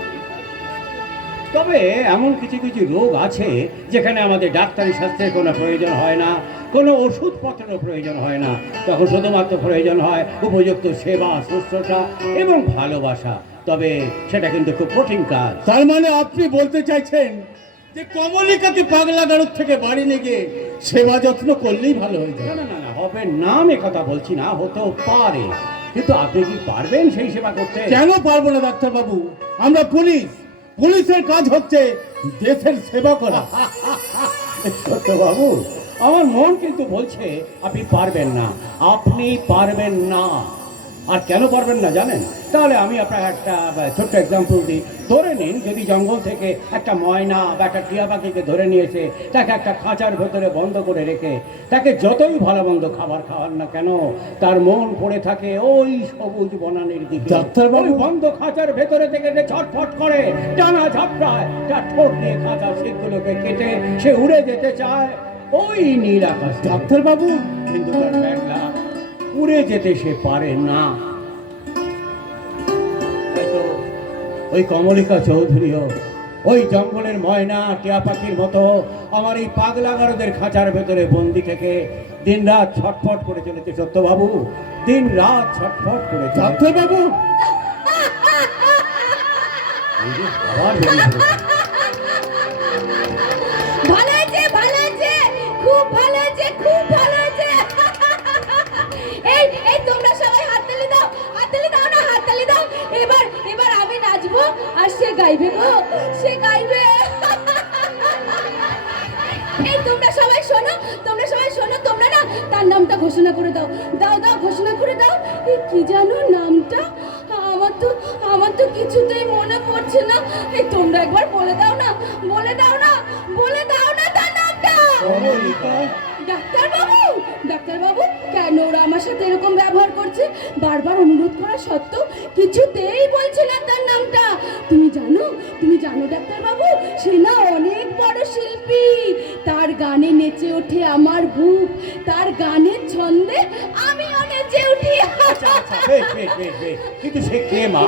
তবে এমন কিছু কিছু রোগ আছে যেখানে আমাদের ডাক্তারি শাস্ত্রের কোনো প্রয়োজন হয় না, কোনো ওষুধপত্রেরও প্রয়োজন হয় না। তখন শুধুমাত্র প্রয়োজন হয় উপযুক্ত সেবা শুশ্রূষা এবং ভালোবাসা। তবে সেটা কিন্তু খুব কঠিন কাজ। তার মানে আপনি বলতে চাইছেন যে কমলিকাকে পাগলা গারদ থেকে বাড়ি নিয়ে গিয়ে সেবা যত্ন করলেই ভালো হয়ে না যায়? না না না, হবে না, আমি কথা বলছি না, হতেও পারে, কিন্তু আপনি কি পারবেন সেই সেবা করতে? কেন পারবো না ডাক্তারবাবু? আমরা পুলিশের কাজ হচ্ছে দেশের সেবা করা। সত্যবাবু, আমার মন কিন্তু বলছে আপনি পারবেন না, আপনি পারবেন না। আর কেন পারবেন না জানেন? তাহলে আমি আপনার একটা ছোট্ট এক্সাম্পল দিই। ধরে নিন, যদি জঙ্গল থেকে একটা ময়না বা একটা টিয়া পাখিকে ধরে নিয়ে এসে তাকে একটা খাঁচার ভেতরে বন্ধ করে রেখে তাকে যতই ভালো মন্দ খাবার খাওয়ান না কেন, তার মন পড়ে থাকে ওই সবুজ বনানীর দিকে। ডাক্তারবাবু, ওই বন্ধ খাঁচার ভেতরে থেকে যে ছটফট করে, টানা ঝাপটায়, তার ঠোঁট দিয়ে খাঁচার শীতগুলোকে কেটে সে উড়ে যেতে চায় ওই নীল আকাশ। ডাক্তারবাবু, কিন্তু তার মেঘলা উড়ে যেতে সে পারে না। তাই তো ওই কমলিকা চৌধুরীও ওই জঙ্গলের ময়না টিয়া পাখির মতো আমার এই পাগলা গারদের খাঁচার ভেতরে বন্দি থেকে দিন রাত ছটফট করে চলেছে। সত্যবাবু, দিন রাত ছটফট করে চলেছে। ডাক্তারবাবু, এই যে আবার বেরিয়ে পড়েছে। ভালো হয়েছে, ভালো হয়েছে, খুব ভালো হয়েছে, খুব ভালো হয়েছে। এই তোমরা সবাই হাততালি দাও, হাততালি দাও না, হাততালি দাও। এবার আমি নাচবো আর সে গাইবে গো, সে গাইবে। এই তোমরা সবাই শোনো, তোমরা না তার নামটা ঘোষণা করে দাও, দাও ঘোষণা করে দাও। এই কি জানো নামটা? আমার তো কিছুতেই মনে পড়ছে না। এই তোমরা একবার বলে দাও না তার নামটা। ডাক্তারবাবু, কেন ওরা আমার সাথে এরকম ব্যবহার করছে? বারবার অনুরোধ করা সত্ত্বেও কিছুতেই বলছে না তার নামটা। তুমি জানো ডাক্তারবাবু, সে না অনেক বড় শিল্পী। তার গানে নেচে ওঠে আমার বুক, তার গানের ছন্দে আমিও নেচে উঠি। আচ্ছা আচ্ছা বেশ বেশ বেশ বেশ কিন্তু সে কে মা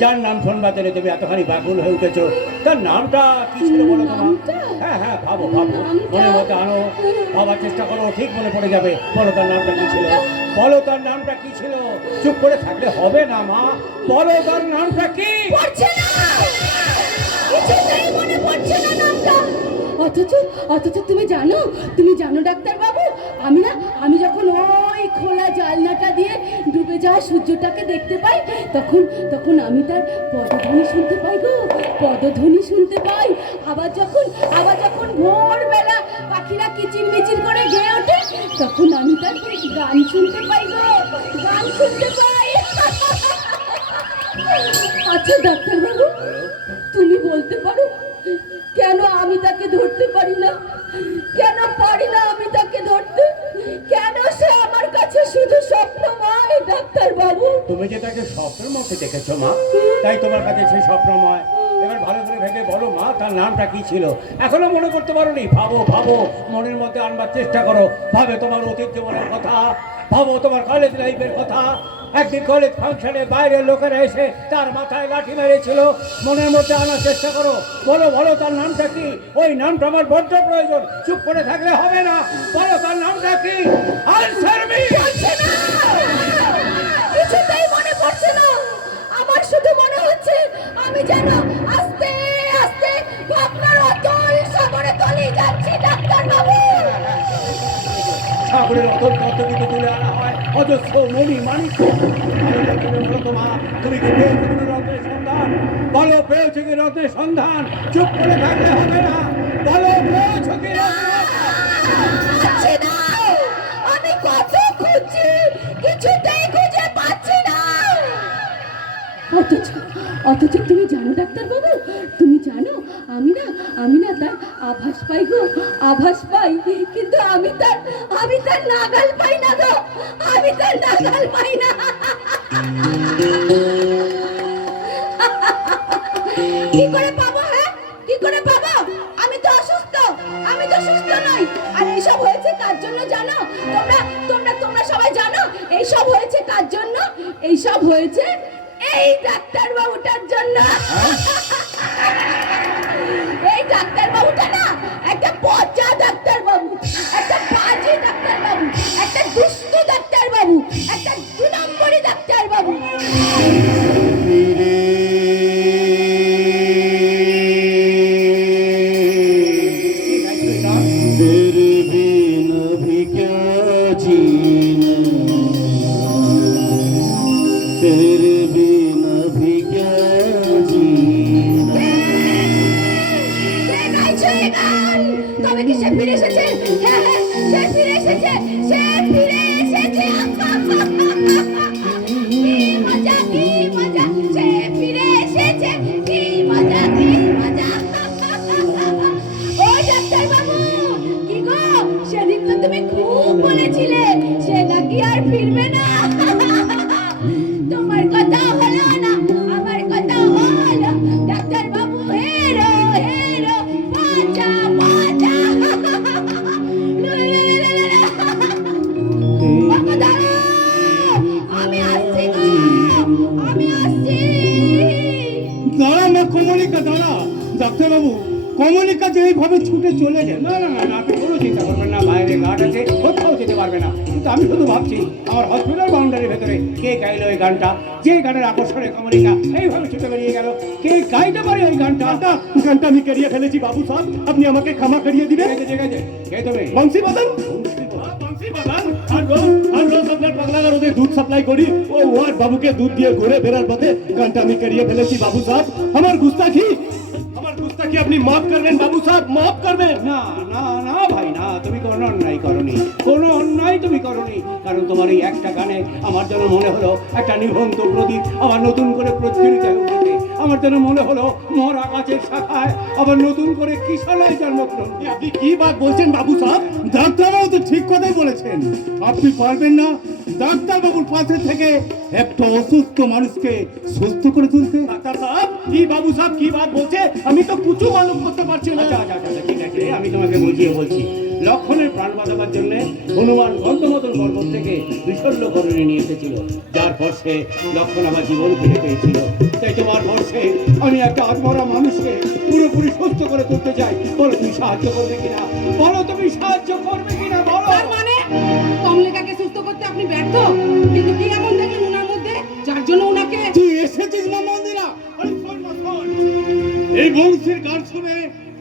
যার নাম শুনবাতে তুমি এতখানি ব্যাকুল হয়ে উঠেছো তার নামটা কি ছিল বলো তো মা নামটা? হ্যাঁ হ্যাঁ ভাবো ভাবো নামটা? মনের মধ্যে আনো ভাবার চেষ্টা করো ঠিক মনে পড়ে যাবে বলো তার নামটা কি ছিল বলো তার নামটা কি ছিল চুপ করে থাকলে হবে না মা বলো তার নামটা কি পড়ছে না কিছুতেই মনে পড়ছে না নামটা অথচ অথচ তুমি জানো ডাক্তার বাবু আমি যখন ওই খোলা জানলাটা দিয়ে ডুবে যাওয়া সূর্যটাকে দেখতে পাই তখন আমি তার পদধ্বনি শুনতে পাই গো পদধ্বনি শুনতে পাই আবার যখন ভোরবেলা পাখিরা কিচিরমিচির করে গেয়ে ওঠে তখন আমি তার গান শুনতে পাই গো গান শুনতে পাই আচ্ছা ডাক্তার বাবু তুমি বলতে পারো কেন আমি তাকে ধরতে পারি না কেন পারি না আমি তাকে ধরতে কেন সে আমার কাছে শুধু স্বপ্নময় ডাক্তার বাবু তুমি যে তাকে স্বপ্নের মধ্যে দেখেছো মা তাই তোমার কাছে সেই স্বপ্নময় এবার ভালো করে ভেবে বলো মা তার নামটা কি ছিল এখনো মনে করতে পারোনি ভাবো ভাবো মনের মধ্যে আনবার চেষ্টা করো ভাবে তোমার অতীত জীবনের কথা ভাবো তোমার কলেজ লাইফের কথা একদিন কলেজ ফাংশনে বাইরের লোকেরা এসে তার মাথায় লাঠি মেরেছিল মনের মধ্যে আনার চেষ্টা করো বলো বলো তার নামটা কি ওই নামটা আমার বড্ড প্রয়োজন চুপ করে থাকলে হবে না বলো তার নামটা কি আনসার মি কিছুতেই মনে পড়ছে না আমার শুধু মনে হচ্ছে আমি যেন আস্তে আস্তে ভাবনার অতল সাগরে তলিয়ে যাচ্ছি ডাক্তার বাবু সাগরের অতল পদ্ধতিতে তুলে আনা হয় অজস্র মণি মানিক তুমি কি পেয়েছো কোনো রত্নের সন্ধান বলো পেয়েছো কি রত্নের সন্ধান চুপ করে থাকলে হবে না বলো পেয়েছো কি পাচ্ছি না আমি কত খুঁজছি কিছুতেই খুঁজে পাচ্ছি না অথচ তুমি জানো ডাক্তার বাবু তুমি জানো আমি না তার আভাস পাই গো আভাস পাই কিন্তু আমি তার নাগাল পাই না গো আমি তার নাগাল পাই না কি করে পাবো হ্যাঁ কি করে পাবো আমি তো সুস্থ নই আর এইসব হয়েছে কার জন্য জানো তোমরা সবাই জানো এইসব হয়েছে কার জন্য এইসব হয়েছে এই ডাক্তার বাবুটার জন্য এই ডাক্তার বাবুটা না একটা পচা ডাক্তার বাবু একটা বাজে ডাক্তার বাবু একটা দুষ্টু ডাক্তার বাবু একটা 2 নম্বরী ডাক্তার বাবু तेरे बिन भी क्या जीना तेरे बिन भी क्या जीना তবে কি সে ফিরে এসেছে হ্যাঁ সে ফিরে এসেছে কি মজা সে ফিরে এসেছে কি মজা ও ডাক্তার বাবু কি গো সেদিন তো তুমি খুব বলেছিলে সে নাকি আর ফিরবে না তোমার কথা হলো না আমার কথা হলো ডাক্তার বাবু হেরো বাঁচা আমি আসছি দাঁড়া না কমলিকা দাঁড়া ডাক্তারবাবু কমলিকা যে এইভাবে ছুটে চলে যায় না না না আপনি কোনো চিন্তা করবেন না বাইরে ঘাট আছে কোথাও যেতে পারবে না কিন্তু আমি শুধু ভাবছি আমার হসপিটাল বাউন্ডারির ভেতরে কে গাইলো ওই গানটা যে গানের আকর্ষণে কমলিকা এইভাবে ছুটে বেরিয়ে গেল কে গাইতে পারে ওই গানটা গানটা আমি করিয়ে ফেলেছি বাবু সাহেব আপনি আমাকে ক্ষমা করিয়ে দিবেন ঠিক আছে কে দেবে বংশী বাদন আর রোজ আপনার পাগলাগার ওদের দুধ সাপ্লাই করি ও ওয়ার্ড বাবুকে দুধ দিয়ে ঘুরে ফেরার পথে গানটা আমি করিয়ে ফেলেছি বাবু সাহেব আমার গুস্তাখি আপনি মাফ করবেন বাবু সাহেব মাফ করবেন না না না ভাই না তুমি কোনো অন্যায় করনি কোনো অন্যায় তুমি করনি কারণ তোমার এই একটা গানে আমার যেন মনে হলো একটা নিভন্ত প্রদীপ আবার নতুন করে প্রজ্বলিত হয়ে উঠেছে আমার যেন মনে হলো মরা গাছের শাখায় আবার নতুন করে কিশোরায় জন্মগ্রহণ। আপনি কি বাত বলছেন বাবু সাহেব? ডাক্তারবাবু তো ঠিক কথাই বলেছেন। আপনি পারবেন না ডাক্তারবাবুর পাশে থেকে একটা অসুস্থ মানুষকে সুস্থ করে তুলতে? ডাক্তার সাহেব, কি বাবু সাহেব কি বাত বলছে? আমি তো কিছু মালুম করতে পারছি না। আচ্ছা আচ্ছা আচ্ছা, ঠিক আছে, আমি তোমাকে বুঝিয়ে বলছি। লক্ষণের প্রাণ বাঁচাবার জন্য হনুমান গন্ধমতন পর্বত থেকে বিশল্য করণে নিয়ে এসেছিল, যার পরশে লক্ষণ আমার জীবন ফিরে পেয়েছিল। তাই তোমার পরশে আমি একটা আত্মরা মানুষকে পুরোপুরি সুস্থ করে তুলতে চাই। বলো তুমি সাহায্য করবে কিনা, বলো তুমি সাহায্য করবে কিনা, বলো। তার মানে কমলিকাকে সুস্থ করতে আপনি ব্যর্থ? কিন্তু কি এমন দেখলেন ওনার মধ্যে যার জন্য ওনাকে? তুই এসেছিস মা মন্দিরা? আরে শোন মা, শোন। এই বংশের গান শুনে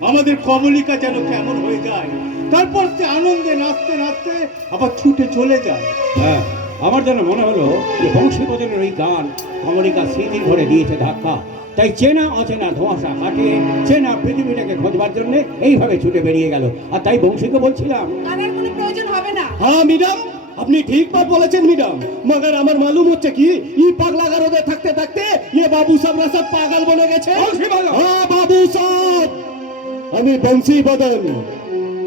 আমাদের কমলিকা যেন কেমন হয়ে যায়, তারপর সে আনন্দে নাচতে নাচতে আবার ছুটে চলে যায়। হ্যাঁ, আমার যেন মনে হলো যে বংশীবদনের ওই গান কমলিকা স্মৃতির ভরে দিয়েছে ধাক্কা। তাই চেনা অচেনা ধোঁয়াশা কাটিয়ে চেনা পৃথিবীটাকে খোঁজবার জন্য এইভাবে ছুটে বেরিয়ে গেল। আর তাই বংশীকে বলছিলাম, তাদের কোনো প্রয়োজন হবে না। হ্যাঁ ম্যাডাম, আপনি ঠিক বাত বলেছেন ম্যাডাম। মगर আমার মালুম হচ্ছে কি ই পাগলা গারদে থাকতে থাকতে ये বাবু সাহবরা সব পাগল বনে গেছে। হ্যাঁ বাবু সাহেব, আমি বংশী বদন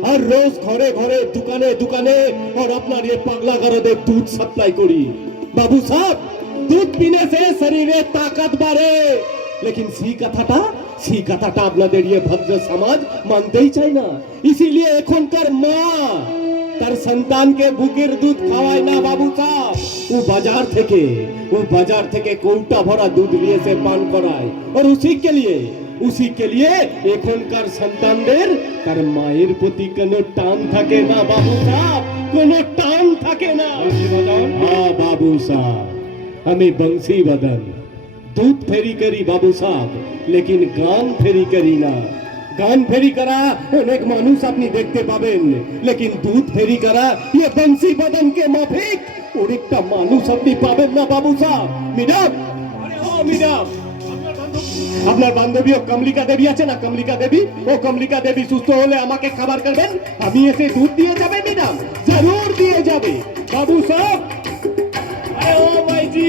हर रोज घरे घरे दुकाने दुकाने और अपना ये पगला गारदे दूध सप्लाई करी। बाबू साहब, दूध पीने से शरीरे ताकत बाড়ে, लेकिन सी কথাটা আপনাদের ये भद्र समाज मानतेই চায় না। इसीलिए এখনকার মা তার সন্তানকে বুকের দুধ খাওয়ায় না বাবু সাহেব, ও বাজার থেকে কৌটা ভরা দুধ নিয়ে এসে পান করায়। और उसी के लिए এখনকার সন্তানদের তার মায়ের প্রতি কোনো টান থাকে না বাবু সাহেব, কোনো টান থাকে না। হ্যাঁ বাবু সাহেব, আমি বংশী বদন দুধ ফেরি করি বাবু সাহেব, लेकिन গান ফেরি করি না। গান ফেরি করা অনেক মানুষ আপনি দেখতে পাবেন, लेकिन দুধ ফেরি করা ये বংশী বদন के মাফিক অনেকটা মানুষ আপনি পাবেন না বাবু সাহেব। ম্যাডাম, আরে ও ম্যাডাম, আপনার বান্ধবী ও কমলিকা দেবী আছে না, কমলিকা দেবী, ও কমলিকা দেবী সুস্থ হলে আমাকে খাবার করবেন, আমি এসে দুধ দিয়ে যাবে ম্যাডাম, জরুর দিয়ে যাবে বাবু সাহেব। আরে ও ভাইজি,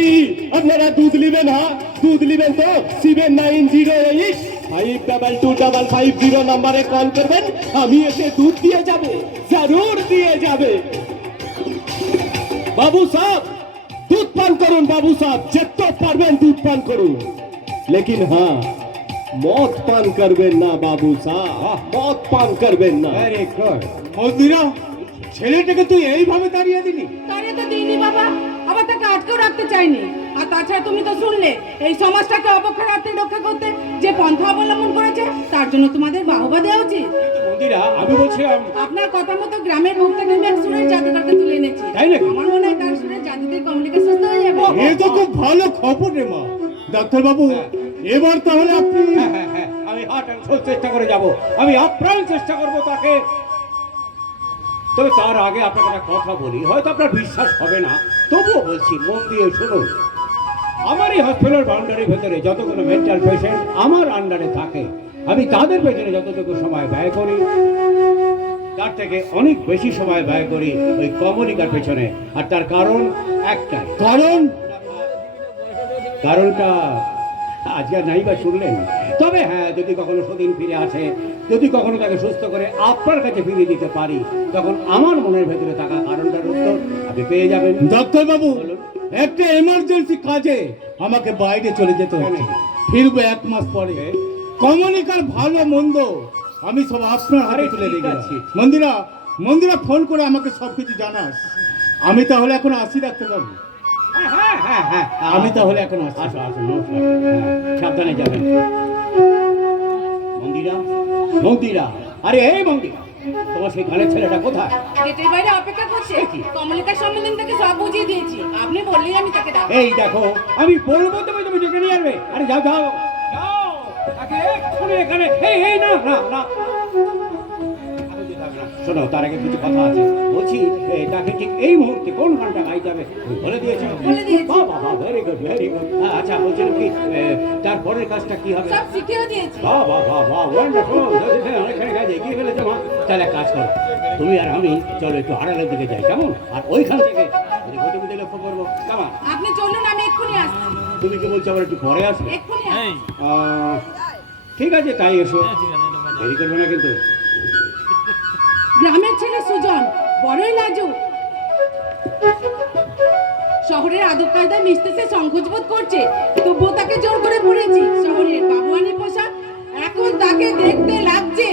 আপনারা দুধ নেবেন? হ্যাঁ দুধ নেবেন তো 7908522550 নম্বরে কল করবেন, আমি এসে দুধ দিয়ে যাবে, জরুর দিয়ে যাবে বাবু সাহেব। দুধ পান করুন বাবু সাহেব, যত পারবেন দুধ পান করুন, लेकिन हाँ मौत पान करবেন না বাবু সাহেব, মদ পান করবেন না। Very good. মন্দিরা, ছেলেটাকে তুই এইভাবে তাড়িয়ে দিলি? তারে তো দিইনি বাবা, আবার তাকে আটকেও রাখতে চাইনি। আর তাছাড়া তুমি তো শুনলে এই সমাজটাকে অবক্ষয় রক্ষা করতে যে পন্থা অবলম্বন করেছে, তার জন্য তোমাদের বাহবা দেওয়া উচিত। মন্দিরা, আমি বলছিলাম আপনার কথা মতো গ্রামের মুখ থেকে আমি এক সুরের জাদুকরকে তুলে এনেছি। তাই নাকি? আমার মনে হয় তার সুরের জাদুতে কমলিকা সুস্থ হয়ে যাবে। এ তো খুব ভালো খবর রে মা। ডাক্তার বাবু, এবার তাহলে আপনি হ্যাঁ হ্যাঁ হ্যাঁ, আমি হার্ট অ্যান্ড সোল চেষ্টা করে যাব, আমি আপ্রাণ চেষ্টা করব তাকে। তবে তার আগে আপনাকে একটা কথা বলি, হয়তো আপনার বিশ্বাস হবে না, তবুও বলছি, মন দিয়ে শুনুন। আমার এই হসপিটাল বাউন্ডারির ভেতরে যতগুলো মেন্টাল পেশেন্ট আমার আন্ডারে থাকে, আমি তাদের পেছনে যতটুকু সময় ব্যয় করি, তার থেকে অনেক বেশি সময় ব্যয় করি ওই কমলিকার পেছনে। আর তার কারণ একটাই। কারণটা আজকে নাই বা শুনলেন। তবে হ্যাঁ, যদি কখনো সেদিন ফিরে আসে, যদি কখনো তাকে সুস্থ করে আপনার কাছে ফিরিয়ে দিতে পারি, তখন আমার মনের ভেতরে থাকা কারণটার উত্তর আপনি পেয়ে যাবেন। ডাক্তার বাবু, একটা এমার্জেন্সি কাজে আমাকে বাইরে চলে যেতে হচ্ছে, ফিরবো 1 মাস পরে। কমলিকার ভালো মন্দ আমি সব আপনার হাতে তুলে দিয়ে গেছি। মন্দিরা ফোন করে আমাকে সবকিছু জানাস। আমি তাহলে এখন আসি ডাক্তার বাবু। হ্যাঁ হ্যাঁ হ্যাঁ, আমি তাহলে এখন আসি। আসো আসো, নমস্কার। হ্যাঁ, সাবধানে যাবেন। মন্দিরা, আরে এই মন্দিরা, তোমার সেই গানের ছেলেটা কোথায়? গেটের বাইরে অপেক্ষা করছে। কমলিকার সম্বন্ধে তাকে সব বুঝিয়ে দিয়েছি, আপনি বললেই আমি তাকে ডাকবো। এই দেখো, আমি বলবো তুমি ডেকে নিয়ে আসবে। আরে যাও যাও যাও, তাকে এক্ষুনি এখানে। এই না না না, শোনো, তার আগে কিছু কথা আছে। বলছি, তাকে ঠিক এই মুহূর্তে কোন গানটা গাইতে হবে বলে দিয়েছো? বলে দিয়েছি। বাবা, ভেরি গুড ভেরি গুড। আচ্ছা, বলছিলাম কি, তারপরের কাজটা কি হবে? সব শিখিয়ে দিয়েছি। বাবা বাবা, ওয়ান্ডারফুল। অনেকখানি কাজ এগিয়ে ফেলেছো মা। তাহলে এক কাজ করো, তুমি আর আমি চলো একটু আড়ালের দিকে যাই, কেমন? আর ওইখান থেকে ঘটে ঘটে লক্ষ্য করবো কামা। আপনি চলুন, আমি এক্ষুনি আসছি। তুমি কি বলছো আবার একটু পরে আসবে? এক্ষুনি আসছি। ঠিক আছে, তাই এসো, দেরি করবে না কিন্তু। গ্রামের ছেলে সুজন বড়ই লাজুক, শহরের আদব কায়দায় মিশতেছে সংকোচ বোধ করছে, তবুও তাকে জোর করে পড়েছি। শহরের বাবুয়ানি পোশাক, এখন তাকে দেখতে লাগছে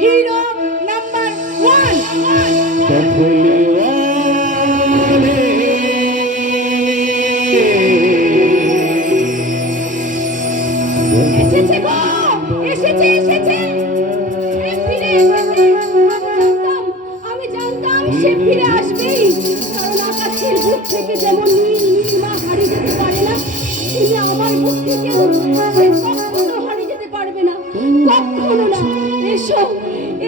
হিরো নাম্বার 1। এসেছে গো, এসেছে সে ফিরে এসেছে। আমি জানতাম সে ফিরে আসবেই, কারণ আকাশের বুক থেকে যেমন নীলিমা হারিয়ে যেতে পারে না, তেমনি আমার বুক থেকেও সে কখনো হারিয়ে যেতে পারবে না, কখনো না। এসো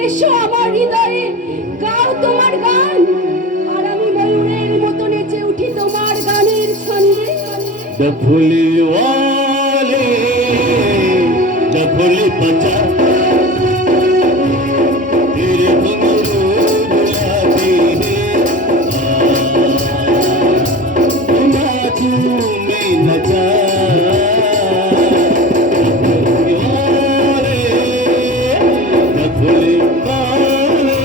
এসো আমার হৃদয়ে, গাও তোমার গান, আর আমি ময়ূরের মতো নেচে উঠি তোমার গানের ছন্দে। डफली वाले डफली बचा तेरे घुंघरू बुलाती है नाचू में नचा डफली वाले डफली वाले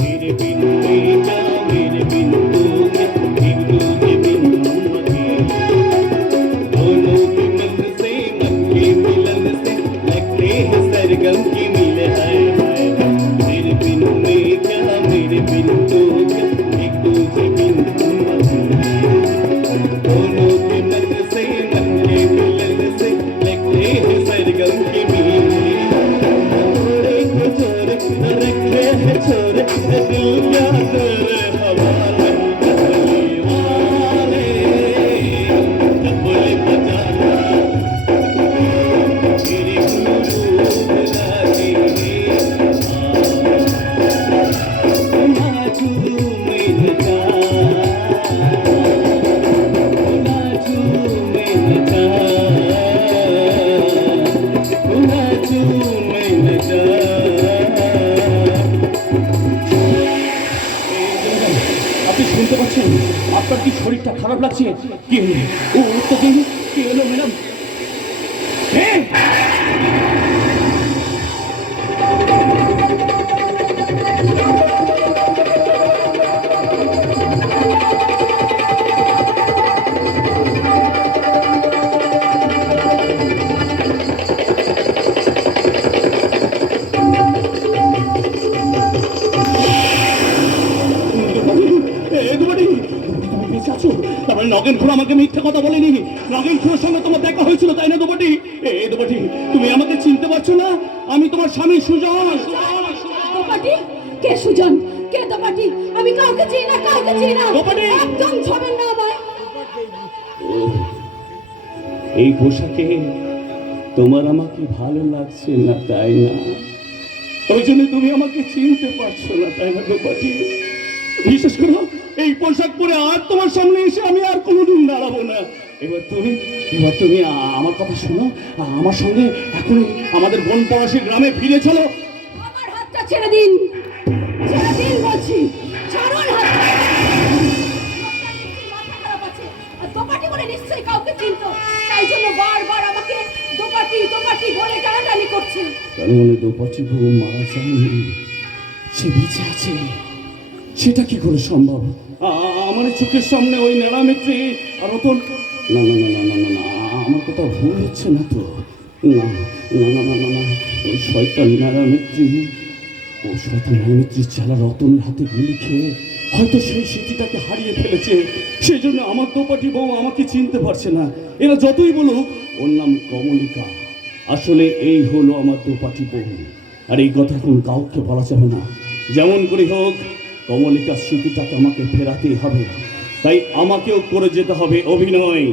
मेरे बिन बेटा मेरे बिन तूने बिंदु के बिंदु मचे दोनों के मन से मन के मिलन से लगते हैं सरगम की मिल है मेरे बिन बेटा मेरे बिन तूने बिंदु के बिंदु मचे दोनों के मन से मन के मिलन से लगते हैं सरगम की मिल रखे है छोरे दिल क्या तेरे हवाले डफली वाले डफली बजाना तेरी घुंघरू बुलाती है नाचू में नचा नाचू में नचा नाचू में नचा আপনি শুনতে পাচ্ছেন? আপনার কি শরীরটা খারাপ লাগছে? কি হলো? ও তো দিন কি হলো ম্যাডাম? নগেন খুড়ো আমাকে মিথ্যে কথা বলেনি। নগেন খুড়োর সঙ্গে তোমার দেখা হয়েছিল, তাই না দোপাটি? দোপাটি, তুমি আমাকে চিনতে পারছো না? আমি তোমার স্বামী সুজন। দোপাটি? কে সুজন? কে দোপাটি? আমি কাউকে চিনি না, কাউকে চিনি না। দোপাটি! একদম ছবেন না আমায়। এই পোশাকে তোমার আমাকে ভালো লাগছে না, তাই না? ওই জন্য তুমি আমাকে চিনতে পারছো না, তাই না দোপাটি? বিশেষ করে এই পোশাক পরে আর তোমার সামনে এসে আমি আর কোনোদিন দাঁড়াবো না। এবার তুমি আমার কথা শোনো, আমার সঙ্গে এখন আমাদের বনপলাশী গ্রামে ফিরে চলো। আমার হাতটা ছেড়ে দিন, ছেড়ে দিন বলছি, ছাড়ুন হাত। মাথা খারাপ আছে, আর দোপাটি বলে নিশ্চয়ই কাউকে চিনতো, তাই জন্য বারবার আমাকে দোপাটি দোপাটি বলে টানাটানি করছে। তার মানে দোপাটি বউ মারা যায়নি, সে বেঁচে আছে। সেটা কি করে সম্ভব? আমার চোখের সামনে ওই নেড়ামেত্রী আর রতন। না না না না না না না, আমার কথা ভুল হচ্ছে না তো? না না না না না না, ওই শয়তান নেড়ামেত্রী, ও শয়তান নেড়ামেত্রীর চেলা রতনের হাতে গুলি খেয়ে হয়তো সেই স্মৃতিটাকে হারিয়ে ফেলেছে। সেই জন্য আমার দোপাটি বউ আমাকে চিনতে পারছে না। এরা যতই বলুক ওর নাম কমলিকা, আসলে এই হলো আমার দোপাটি বউ। আর এই কথা এখন কাউকে বলা যাবে না। যেমন করে হোক কমলিকার স্মৃতিটাকে আমাকে ফেরাতেই হবে। তাই আমাকেও করে যেতে হবে অভিনয়।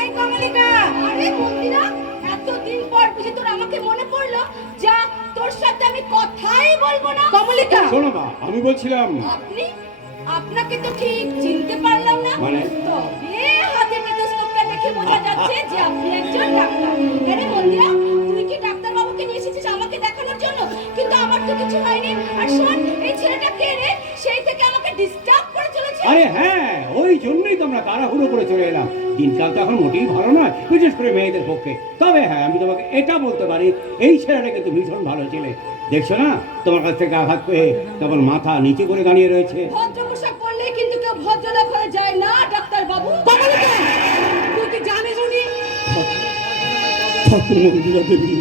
এই কমলিকা, আরে মন্দিরা, এতদিন পর বুঝি তোর আমাকে মনে পড়লো? যা, তোর সাথে আমি কথাই বলবো না। কমলিকা, শোনো মা, আমি বলছিলাম আপনি, আপনাকে তো ঠিক চিনতে পারলাম না। মানে? তবে হাতে স্টেথোস্কোপটা দেখে বোঝা যাচ্ছে যে আপনি একজন ডাক্তার। আরে মন্দিরা, তুই কি ডাক্তার বাবুকে নিয়ে এসেছিস আমাকে দেখানোর জন্য? কিন্তু আমার তো কিছু হয়নি। আর শোন, এই ছেলেটা কে রে? সেই থেকে আমাকে ডিস্টার্ব করে চলেছে। আরে হ্যাঁ, ওই জন্যই তো আমরা তাড়াহুড়ো করে চলে এলাম। দিনকাল তো এখন মোটেই ভালো নয়, বিশেষ করে মেয়েদের পক্ষে। তবে হ্যাঁ, আমি তোমাকে এটা বলতে পারি, এই ছেলেটা কিন্তু ভীষণ ভালো ছেলে। দেখছো না, তোমার কাছ থেকে আঘাত পেয়ে তখন মাথা নিচে করে দাঁড়িয়ে রয়েছে। ভদ্র পোশাক পরলে কিন্তু কেউ ভদ্রলোক হয়ে যায় না ডাক্তার বাবু। কমলিকা, তুই কি জানিস উনি? ঠাকুর মন্দিরা দেবী,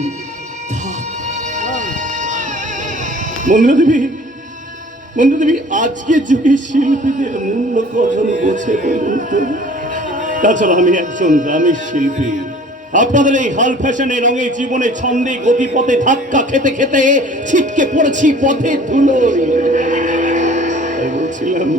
মন্দিরা দেবী, মন্দিরা দেবী, আজকে যুগে শিল্পীদের মূল্য কজন বোঝে বলুন তো? তাছাড়া আমি একজন গ্রামের শিল্পী। আপনাদের এই হাল ফ্যাশনে রঙে জীবনে ছন্দে গতিপথে ধাক্কা খেতে খেতে ছিটকে পড়েছি পথে ধুলোয়। তাই বলছিলাম,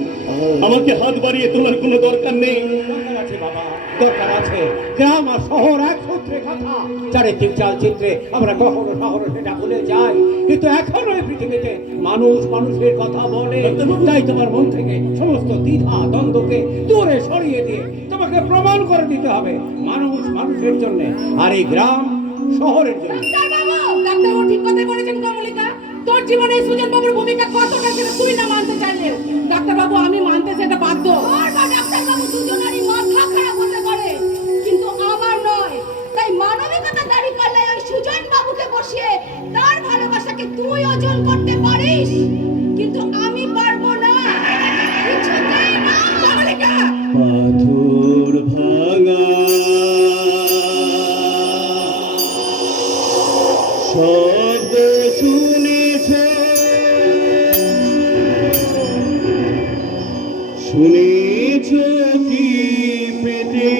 আমাকে হাত বাড়িয়ে তোলার কোনো দরকার নেই। দরকার আছে বাবা, দরকার আছে। গ্রাম আর শহর এক সূত্রে কথা। চারিত্রিক চালচিত্রে আমরা কখনো শহরে সেটা ভুলে যাই, কিন্তু এখনো এই পৃথিবীতে মানুষ মানুষের কথা বলে। তাই তোমার মন থেকে সমস্ত দ্বিধা দ্বন্দ্বকে দূরে সরিয়ে দিয়ে তোমাকে প্রমাণ করে দিতে হবে মানুষ মানুষের জন্য, আর এই গ্রাম শহরের জন্য। ডাক্তার বাবু, ডাক্তার বাবু ঠিক কথাই বলেছেন কমলিকা। তোর জীবনে সুজন বাবুর ভূমিকা কতটা ছিল তুই না মানতে চাইলেও। ডাক্তার বাবু, আমি মানতে সেটা বাধ্য। ডাক্তার বাবু দুজনেরই মাথা খারাপ হতে পারে, কিন্তু আমার নয়। তাই মানবিকতা দাঁড়ি পাল্লায় ওই সুজন বাবুকে বসিয়ে তার ভালোবাসাকে তুই অর্জন করতে পারিস, কিন্তু আমি পারবো না, কিছুতেই না। কমলিকা, পাথর ভাঙা শব্দ শুনেছ, শুনেছ কি পেটে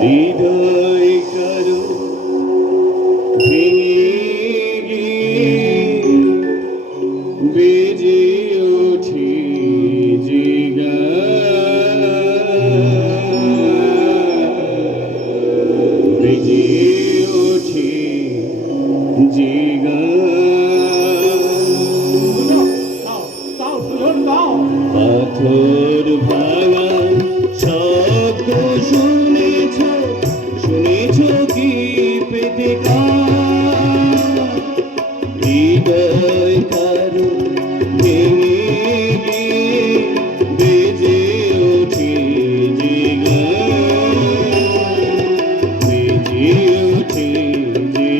হৃদয় কারো ভেঙে বেজে ওঠে যে বেজে ওঠে যে তাও সুজন দাও। পাথর ভাঙা শব্দ শুনেছ, শুনেছ কি পেতে হৃদয় কারো ভেঙে গিয়ে বেজে ওঠে যে বেজে ওঠে যে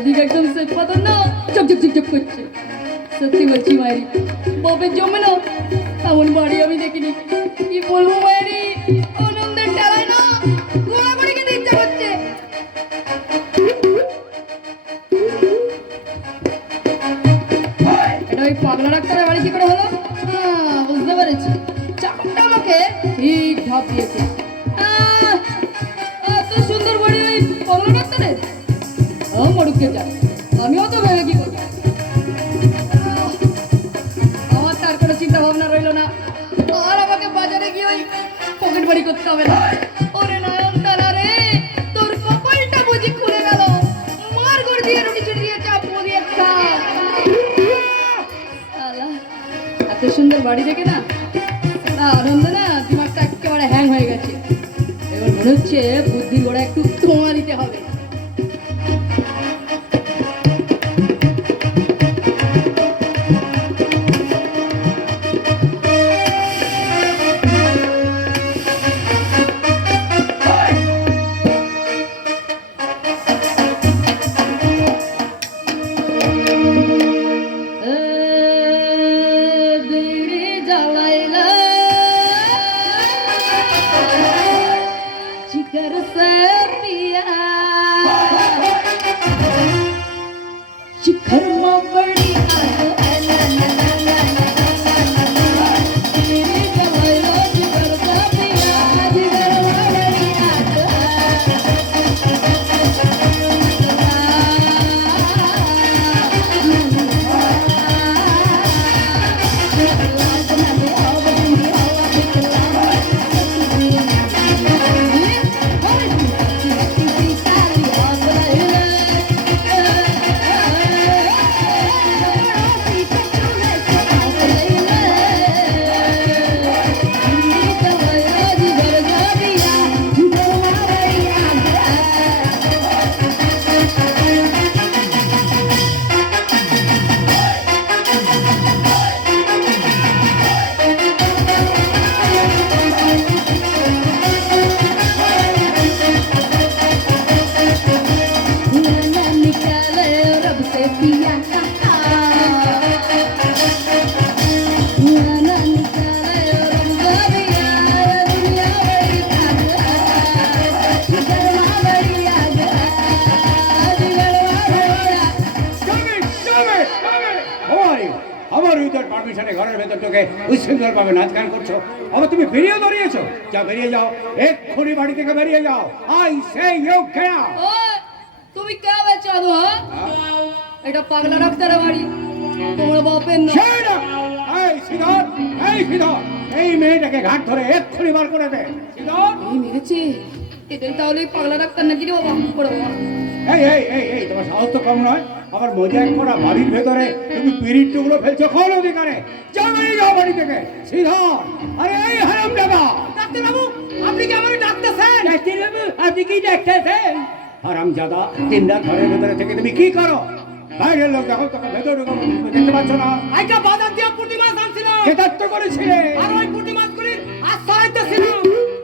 চারিদিকে একদম শ্বেত পাথর না চকচক করছে। সত্যি বলছি মায়েরি, বাপের জমে না এমন বাড়ি আমি দেখিনি। কি বলবো মায়েরি, আনন্দের ঠেলায় না ঘোরাঘুরি খেতে ইচ্ছা করছে। এটা ওই পাগলা ডাক্তারের বাড়ি কি করে হলো? বুঝতে পেরেছি, চাকরটা আমাকে ঠিক ধাপ দিয়েছে। এত সুন্দর বাড়ি ওই পাগলা ডাক্তারের? মরুকে যায়, আমিও তো ভেবে কি করবো। আমার তার কোনো চিন্তা ভাবনা রইলো না, আর আমাকে বাজারে গিয়ে ওই পকেট বাড়ি করতে হবে না। ওরে নয়নতারা রে, তোর কপালটা বুঝি খুলে গেল। মার করে দিয়ে রুটি চুটি দিয়ে চাপ দিয়ে খা। এত সুন্দর বাড়ি দেখে না আনন্দ না দিমাগটা একেবারে হ্যাং হয়ে গেছে। এবার মনে হচ্ছে বুদ্ধির গোড়া একটু তোমা দিতে হবে। ঘরের ভেতর তোকে উচ্ছৃঙ্খল ভাবে নাচ গান করছো, আবার তুমি বেরিয়ে দাঁড়িয়েছো। যা বেরিয়ে যাও, এক্ষুনি বাড়ি থেকে বেরিয়ে যাও। I say you get out. তুমি কে বেচাদো? এটা পাগলা ডাক্তারের বাড়ি, তোমার বাপের না। এই সিধর, এই মেয়েটাকে ঘাট ধরে এক্ষুনি বার করে দে। সিধর, এই মেরেছে, এটাই তাহলে পাগলা ডাক্তার নাকি রে বাবা? করে বাবা, এই তোমার সাহস তো কম নয়। আবার মজা করা বাড়ির ভেতরে তুমি পিরিট টুকরো ফেলছো কোন অধিকারে? যাও বাড়ি থেকে সিধর। আরে এই হারামজাদা! ডাক্তার বাবু, আপনি কি আমারে ডাকতেছেন? ডাক্তার বাবু, আপনি কি ডাকতেছেন? হারামজাদা, দিনরাত ঘরের ভেতরে থেকে তুমি কি করো? বাইরের লোক দেখো, তোকে ভেতরে দেখতে পাচ্ছ না? আইটা বাজার দিয়ে পুঁটি মাছ আনছিলাম। কেতাত্ত করেছিলে? আর ওই পুঁটি মাছগুলির আশ্রয়তেছিলাম।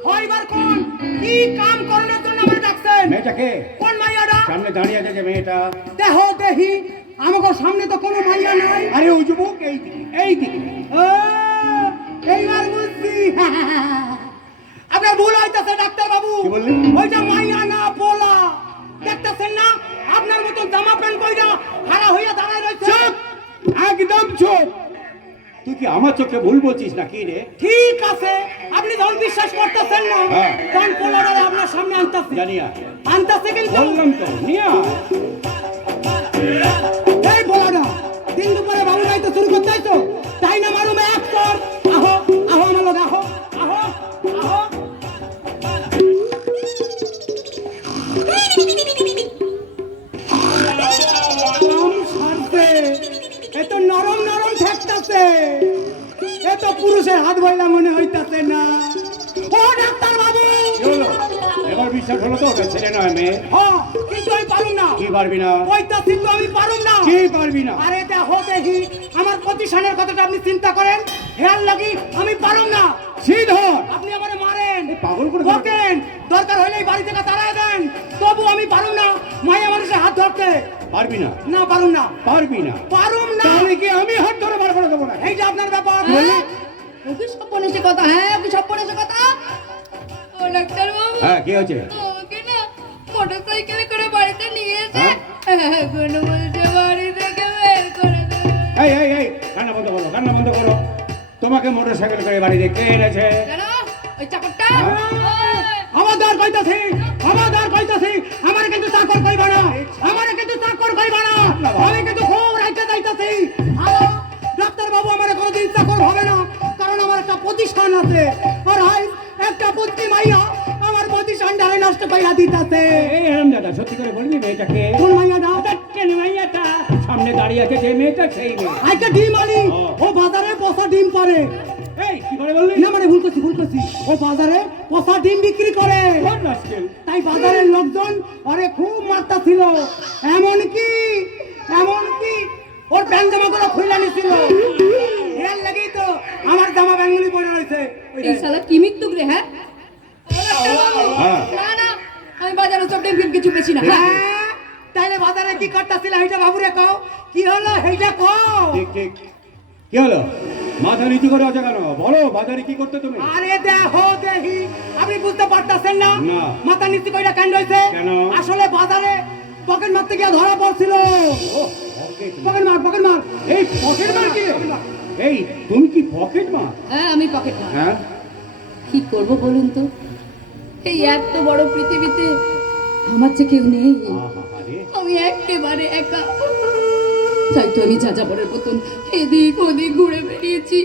হইবার কোন কি কাম করানোর জন্য আমারে ডাকছেন? মেয়েটাকে কোন মাইয়াটা? সামনে দাঁড়িয়ে আছে যে মেয়েটা। দেহ দেহি, আমাকে সামনে তো কোনো মাইয়া নাই। আরে ওই যুবক এই দিকে। এইবার বুঝছি। আপনার ভুল হইতেছে ডাক্তার বাবু। কি বললি? ওইটা মাইয়া না পোলা। দেখতেছেন না আপনার মতো জামা প্যান্ট কইরা খাড়া হইয়া দাঁড়ায় রইছে। চুপ, একদম চুপ। তুই কি আমার চোখে ভুল বলছিস না কি রে? ঠিক আছে, আপনি যখন বিশ্বাস করতেছেন না, হ্যাঁ। তখন পোলারে আপনার সামনে আনতাছি। জানিয়া আনতাছি কিন্তু বললাম তো নিয়া। এই পোলাটা দিন দুপুরে বাবু নাই তো শুরু করতে তো তাই না মারুমে এক কর। আহো আমার লোক, আহো। এত নরম ঠেকতাছে, এত পুরুষের হাত বইলা মনে হইতাছে না। ও ডাক্তার বাবু, এবার বিশ্বাস হলো তো? ওটা ছেলে নয় মেয়ে। হ্যাঁ, কিন্তু আমি পারুম না। কি পারবি না? কইতাছি তো আমি পারুম না। কি পারবি না? আরে দেখো দেখি, আমার প্রতিষ্ঠানের কথাটা আপনি চিন্তা করেন। হেয়ার লাগি আমি পারুম না। শ্রীধর, আপনি আমারে মারেন, পাগল করে বকেন, দরকার হইলেই বাড়ি থেকে তাড়ায় দেন, তবু আমি পারুম না মায়া মানুষের হাত ধরতে। পারবি না, না পারুম না, পারবি না। পারুম না। তাহলে কি আমি হাত ধরে বার করে দেবো না? এইটা আপনার ব্যাপার। হ্যাঁ? ও কি সপ্পনেছে কথা, হ্যাঁ ও কি সপ্পনেছে কথা। ও ডাক্তার বাবু, হ্যাঁ, কি হয়েছে? ওকে না মোটরসাইকেলে করে বাড়িতে নিয়ে এসে হ্যাঁ? এখন বলছে বাড়ি থেকে বের করে দেবে। এই এই এই কান্না বন্ধ করো, কান্না বন্ধ করো। তোমাকে মোটরসাইকেল করে বাড়িতে কে এনেছে? কেন ওই চাকরটা? আমার দ্বার কইতাছি, আমার দ্বার কইতাছি, আমারে কিন্তু চাকর কইবা না, আমারে কিন্তু চাকর কইবা না, আমি কিন্তু খুব রাইতে যাইতাছি। ডাক্তার বাবু আমারে কোনোদিন চাকর হবে না, কারণ আমার একটা প্রতিষ্ঠান আছে, আর হাই একটা বুদ্ধি মাইয়া আমার প্রতিষ্ঠানটারে নষ্ট কইরা দিতাছে। এই রাম দাদা, সত্যি করে বলবি মেয়েটাকে? কোন মাইয়াটা? কেন মাইয়াটা সামনে দাঁড়িয়ে আছে যে মেয়েটা, সেই মেয়ে। আজকে ডিম আনি, ও বাজারে পচা ডিম পারে। এই কি করে বললি? না মানে ভুল করছি, ও বাজারে পচা ডিম বিক্রি করে। কোন রাস্কেল? তাই বাজারের লোকজন আরে খুব মারতা ছিল, এমনকি ওর প্যান্ট জামাগুলো খুলে নিছিল। এর লাগেই তো আমার জামা ব্যাঙ্গুলি পরে রয়েছে। এই শালা কি মৃত্যুক রে, হ্যাঁ? হ্যাঁ। না না, আমি বাজারে সব ডিম ফিম কিছু বেশি না। হ্যাঁ। হ্যাঁ, তাইলে বাজারে কি করতেছিল এইটা বাবুরে কও, কি হলো এইটা কও। ঠিক ঠিক। কি হলো? মাথা নিচু করে আছে কেন? বলো, বাজারে কি করতে তুমি? আরে দেখো দেখি, আপনি বুঝতে পারতেছেন না? না। মাথা নিচু কইরা কেন রইছে? কেন? আসলে বাজারে পকেট মারতে গিয়ে ধরা পড়ছিল। পকেট মার। এই পকেট মার কি? এই তুমি কি পকেট মার? হ্যাঁ আমি পকেট মার। হ্যাঁ, কি করব বলুন তো, এই এত বড় পৃথিবীতে আমার যে কেউ নেই, আরে আমি একেবারে একা। তাই তো আমি যাযাবরের মতন এদিক ওদিক ঘুরে বেরিয়েছি।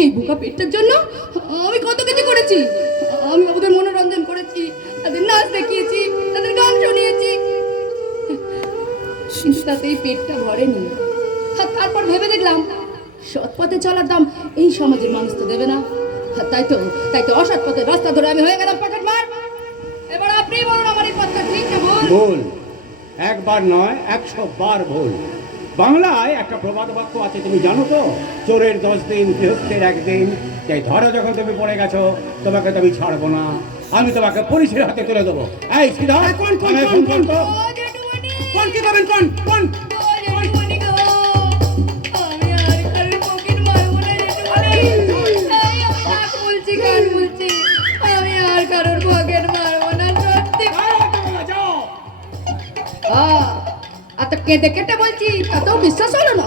এই বোকা পেটটার জন্য আমি কত কিছু করেছি। আমি ওদের মনোরঞ্জন করেছি, তাদের নাচ দেখিয়েছি, তাদের গান শুনিয়েছি, তাতেই পেটটা ভরেনি। আর তারপর ভেবে দেখলাম সৎ পথে চলার দাম এই সমাজের মানুষ তো দেবে না। আর তাই তো অসৎ পথে রাস্তা ধরে আমি হয়ে গেলাম পকেট মার। এবার আপনি বলুন আমার এই পথটা ঠিক না ভুল? ভুল। একবার নয়, 100 বার ভুল। বাংলায় একটা প্রবাদ বাক্য আছে, তুমি জানো তো? চোরের 10 দিন, গৃহস্থের 1 দিন। তাই ধরো যখন তুমি পড়ে গেছো, তোমাকে তো আমি ছাড়বো না, আমি তোমাকে পুলিশের হাতে তুলে দেবো। এই সিধা কোন ও জেঠুমনি, কোন কি করবেন কোন ও জেঠুমনি গো, আমি আর কারোর পকেট মারবো না জেঠুমনি। এই আমি নাক মুলছি, কান মুলছি, আমি আর কারোর পকেট মারবো না, সত্যি। আর তো কেঁদে কেটে বলছি, তাতেও বিশ্বাস হলো না।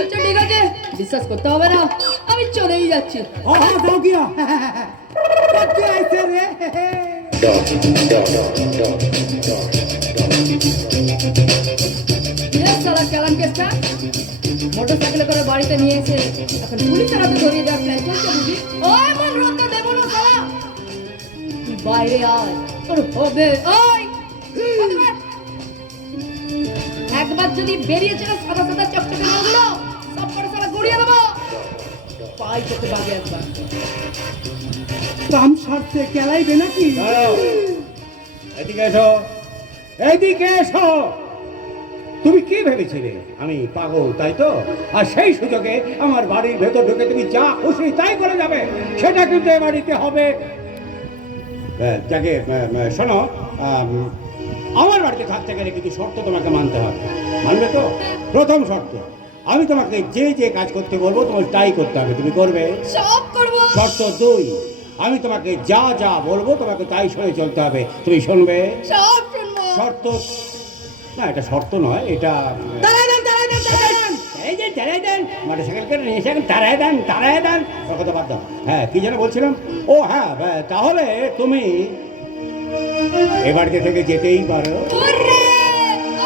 আচ্ছা ঠিক আছে, বিশ্বাস করতে হবে না, আমি চলেই যাচ্ছি। যাও গিয়া কি আইছে রে। সালা চালান কেসটা মোটরসাইকেলে করে বাড়িতে নিয়ে এসে এখন পুলিশের হাতে ধরিয়ে দেওয়ার প্ল্যান চলছে বুঝি। ও এমন রক্ত দেবো না সালা, তুই বাইরে আয়, তোর হবে। ওই একবার যদি বেরিয়েছে না সাদা সাদা চকচকে নাগুলো সব করে সালা গড়িয়ে দেবো। পাই তোকে বাগে একবার। কাম সারতে কেলাইবে নাকি? দাঁড়াও, এদিকে এসো, এদিকে এসো। তুমি কি ভেবেছিলে আমি পাগল, তাই তো? আর সেই সুযোগে আমার বাড়ির ভেতর ঢুকে তুমি যা খুশি তাই করে যাবে, সেটা কিন্তু এ বাড়িতে হবে। যাকে শোনো, আমার বাড়িতে থাকতে গেলে কিছু শর্ত তোমাকে মানতে হবে, মানবে তো? প্রথম শর্ত, আমি তোমাকে যে যে কাজ করতে বলবো তোমাকে তাই করতে হবে, তুমি করবে? সব করবো। শর্ত 2, আমি তোমাকে যা যা বলবো তোমাকে তাই শুনে চলতে হবে, তুমি শুনবে? সব শুনবো। শর্ত না, এটা শর্ত নয়, এটা এই যে তারাই দেন মোটরসাইকেল করে নিয়ে এসে তারাই দেন ওর কথা বাদ দাও। হ্যাঁ, কি যেন বলছিলাম? ও হ্যাঁ, তাহলে তুমি এ বাড়িতে থেকে যেতেই পারো। ওরে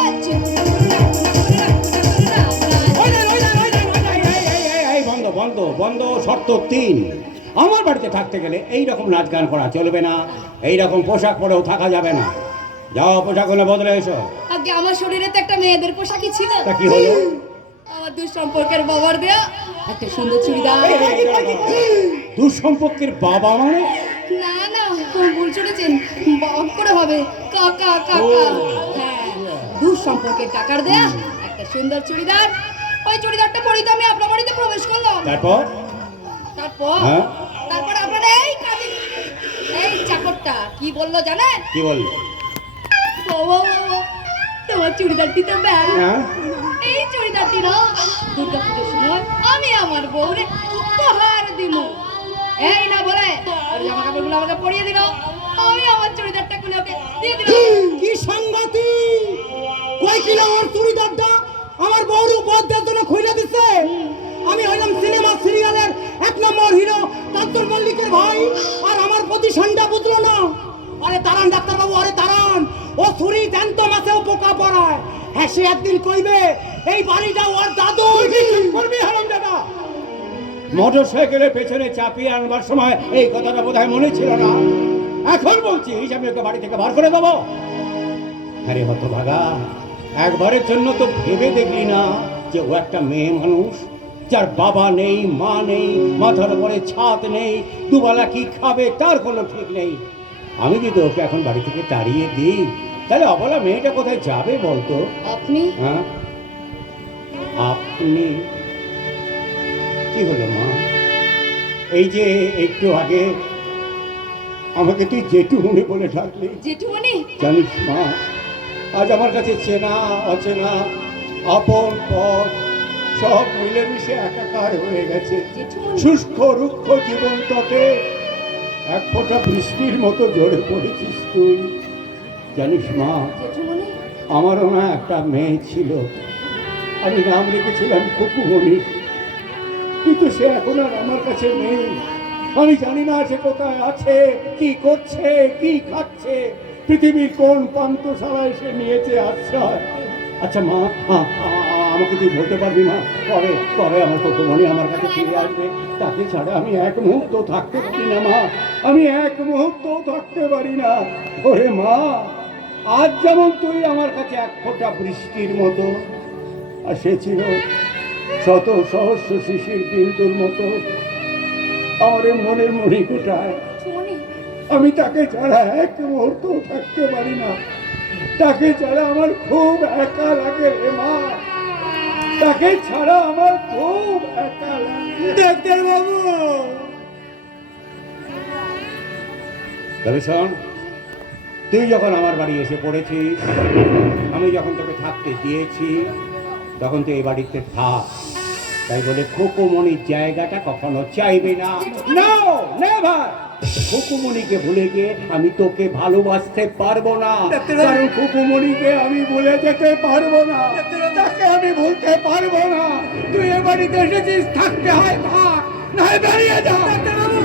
আচ্ছা এই বন্ধ বন্ধ বন্ধ। শর্ত 3, আমার বাড়িতে থাকতে গেলে এই রকম নাচ গান করা চলবে না, এই রকম পোশাক পরেও থাকা যাবে না। যাও, পোশাকগুলো বদলে এসো। আগে আমার শরীরে তো একটা মেয়েদের পোশাকই ছিল। তা কি হলো? আমার দুঃসম্পর্কের বাবার দেয়া একটা সুন্দর চুড়িদার। দুঃসম্পর্কের বাবা মানে? না না, তুমি ভুল শুনেছেন, বাপ করে হবে কাকা কাকা। হ্যাঁ, দুঃসম্পর্কের কাকার দেয়া একটা সুন্দর চুড়িদার। ওই চুড়িদারটা পরে তো আমি আপনার বাড়িতে প্রবেশ করলাম। তারপর হ্যাঁ? তারপর আপনার এই চাকরটা কি বললো জানেন? কি বললো? বাবা বাবা, তোমার চুড়িদারটি তো ব্যাগ হ্যাঁ? এই চুড়িদারটি না দুর্গা পুজোর সময় আমি আমার বউরে উপহার দিব এই না বলে আর জামা কাপড়গুলো আমাকে পরিয়ে দিল আমি আমার চুড়িদারটা খুলে ওকে দিয়ে দিলাম কি সংগতি কই কিনা ওর চুড়িদারটা আমার বউর উপহার দেওয়ার জন্য খুলে দিছে আমি হইলাম সিনেমা সিরিয়ালের 1 নম্বর হিরো কান্তর মল্লিকের ভাই আর আমার প্রতি সন্ধ্যা বুঝলো না আরে দাঁড়ান ডাক্তার বাবু আরে দাঁড়ান ও ছুরি জ্যান্ত মাছেও পোকা পড়ায় হ্যাঁ সে একদিন কইবে এই বাড়িটা ওর দাদু করবি হারাম দাদা মোটর সাইকেলের পেছনে চাপিয়ে আনবার সময় এই কথাটা বোধহয় মনে ছিল না এখন বলছিস আমি ওকে বাড়ি থেকে বার করে দেবো আরে হতভাগা একবারের জন্য তো ভেবে দেখলি না যে ও একটা মেয়ে মানুষ যার বাবা নেই মা নেই মাথার উপরে ছাদ নেই দুবেলা কি খাবে তার কোনো ঠিক নেই আমি যদি ওকে এখন বাড়ি থেকে তাড়িয়ে দিই তাহলে অবলা মেয়েটা কোথায় যাবে বলতো আপনি হ্যাঁ আপনি কি হলো মা এই যে একটু আগে আমাকে তুই জেঠুমনি বলে ডাকলি জেঠুমনি জানিস মা আজ আমার কাছে চেনা অচেনা আপন পথ সব মিলেমিশে একাকার হয়ে গেছে জেঠুমনি শুষ্ক রুক্ষ জীবন তটে এক ফোঁটা বৃষ্টির মতো ঝরে পড়েছিস তুই জানিস মা জেঠুমনি আমারও না একটা মেয়ে ছিল আমি নাম রেখেছিলাম কুকুমণি কিন্তু সে এখন আর আমার কাছে নেই আমি জানি না সে কোথায় আছে কি করছে কি খাচ্ছে পৃথিবীর কোন পান্তশালায় সে নিয়েছে আশ্রয় আচ্ছা মা আমাকে তুই বলতে পারবি না কবে কবে আমার কুকুমণি আমার কাছে ফিরে আসবে তাকে ছাড়া আমি এক মুহূর্ত থাকতে পারি না মা আমি এক মুহূর্ত থাকতে পারি না ওরে মা আজ যেমন তুই আমার কাছে এক ফোঁটা বৃষ্টির মতো আর সে ছিল শত সহস্র শিশির বিন্দুর মতো আমার এই মনের মণিকোটায় জেঠুমনি আমি তাকে ছাড়া এক মুহূর্ত থাকতে পারি না তাকে ছাড়া আমার খুব একা লাগে রে মা তাকে ছাড়া আমার খুব একা লাগে ডাক্তার বাবু তবে শোন তুই যখন আমার বাড়ি এসে পড়েছিস আমি যখন তোকে থাকতে দিয়েছি তখন তুই এই বাড়িতে থাক তাই বলে খুকুমণির জায়গাটা কখনো চাইবে না নো নেভার খুকুমণিকে ভুলে গিয়ে আমি তোকে ভালোবাসতে পারবো না কারণ খুকুমণিকে আমি ভুলে যেতে পারবো না তাকে আমি ভুলতে পারবো না তুই এ বাড়িতে এসেছিস থাকতে হয় থাক না হয় বেরিয়ে যা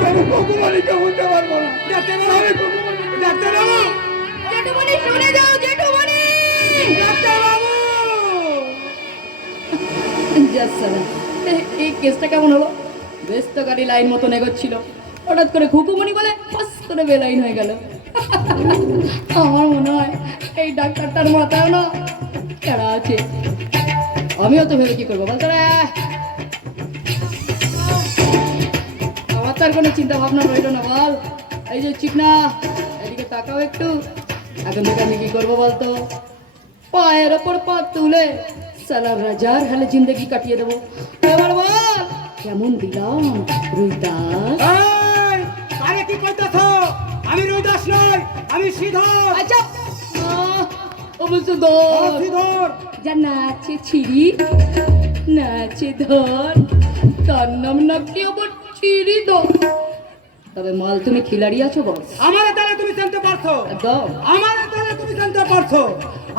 আমি খুকুমণিকে ভুলতে পারবো না আমি খুকুমণিকে ডাক্তার বাবু জেঠুমনি শুনে যাও জেঠুমনি ডাক্তার বাবু জাসালা এই কেসটা কেমন হলো বেশ তো গাড়ি লাইন মতন এগোচ্ছিল হঠাৎ করে খুকুমনি বলে ফাস করে বেলাইন হয়ে গেল আমার মনে হয় এই ডাক্তারটার মাথায় না খেলা আছে আমিও তো ভেবে কি করবো বলতো রে আমার তার কোনো চিন্তা ভাবনা রইল না বল এই যে চিকনা এদিকে তাকাও একটু এখন থেকে আমি কি করবো বলতো পায়ের ওপর পা তুলে সালা রাজার হালে জিন্দগি কাটিয়ে দেবো এবার বল কেমন দিলাম রুইদাস আরে কি কইতাছ আমি রুইদাস নই আমি শ্রীধর আচ্ছা ও বলছো ধর শ্রীধর যা নাচে ছিড়ি নাচে ধর তার নাম নাকি আবার ছিড়ি ধর তবে মাল তুমি খিলাড়ি আছো বস আমার দ্বারা তুমি জানতে পারছো একদম আমার দ্বারা তুমি জানতে পারছো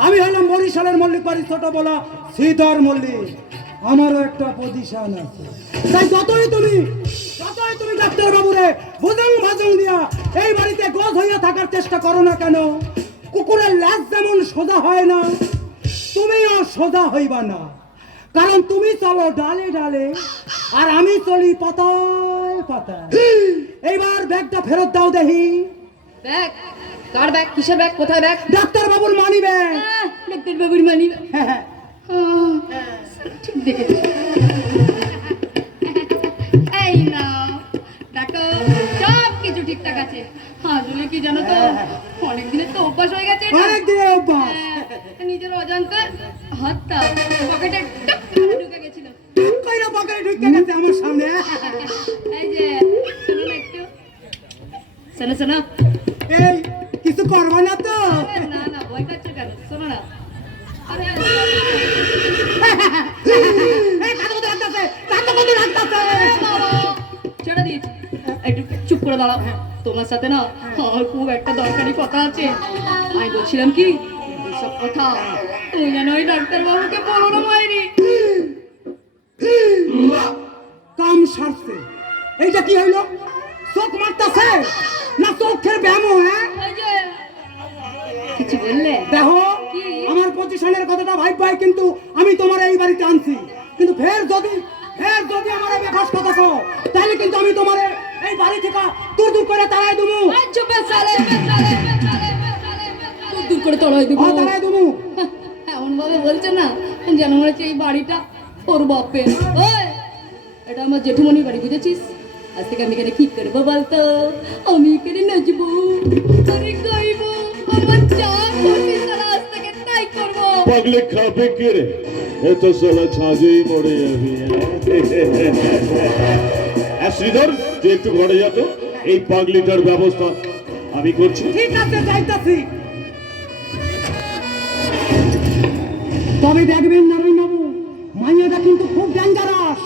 আমি হলাম বরিশালের মল্লিক বাড়ির ছোট বলা শ্রীধর মল্লিক আমারও একটা পজিশন আছে তাই যতই তুমি ডাক্তার বাবুরে ভুজং ভাজং দিয়া এই বাড়িতে গজ হইয়া থাকার চেষ্টা করো না কেন কুকুরের ল্যাজ যেমন সোজা হয় না তুমিও সোজা হইবা না কারণ তুমি চলো ডালে ডালে আর আমি চলি পাতায় পাতায় এইবার ব্যাগটা ফেরত দাও দেখি ব্যাগ কার ব্যাগ কিসের ব্যাগ কোথায় ব্যাগ ডাক্তার বাবুর মানি ব্যাগ ডাক্তার বাবুর মানি ঠিক দেখেছি এই না দেখো সব কিছু ঠিকঠাক আছে আসলে কি জানো তো অনেকদিনের তো অভ্যাস হয়ে গেছে এটা। অনেক দিনের অভ্যাস নিজের অজান্তে হাতটা পকেটে টপ করে ঢুকে গেছিল টুক কইরা পকেটে ঢুকে গেছে আমার সামনে এই যে শোনো না একটু শোনো এই কিছু করবা না তো না না ভয় পাচ্ছ কেন শোনো না ছেড়ে দিয়েছি, একটু চুপ করে দাঁড়াও। তোমার সাথে না আমার খুব একটা দরকারি কথা আছে। আমি বলছিলাম কি, সব কথা তুমি যেন ওই ডাক্তার বাবুকে বলো না মাইরি। কাম সারছে। এইটা কি হইলো? চোখ মারতাছে না চোখের ব্যায়াম? হ্যাঁ, এই যে, কিছু বললে? দেখো কি? আমার পজিশনের কথাটা ভাই, কিন্তু আমি তোমার এই বাড়িতে আনছি, কিন্তু ফের যদি আমার বেখাস কথা কও, তাহলে কিন্তু আমি তোমার এই বাড়ি থেকে দূর করে তাড়াই দেবো। এই চুপ বেচারে, দূর করে তড়াই দেবো। তাড়াই দেবো। এমন ভাবে বলছে না যেন মনে হচ্ছে এই বাড়িটা ওর বাপের। ওই, এটা আমার জেঠুমনির বাড়ি, বুঝেছিস? আজ থেকে আমি এখানে কি করবো বলতো? আমি এখানে নাচবো, আরে গাইবো, আমার যা খুশি সারা আজ থেকে তাই করবো। পাগলে খাবে কে রে? এ তো সালা ছাঁচেই মরে যাবি। শ্রীধর, তুই একটু ঘরে যা তো, এই পাগলিটার ব্যবস্থা আমি করছি। ঠিক আছে, যাইতাছি। তবে দেখবেন নারায়ণ বাবু, মাইয়াটা কিন্তু খুব ডেঞ্জারাস।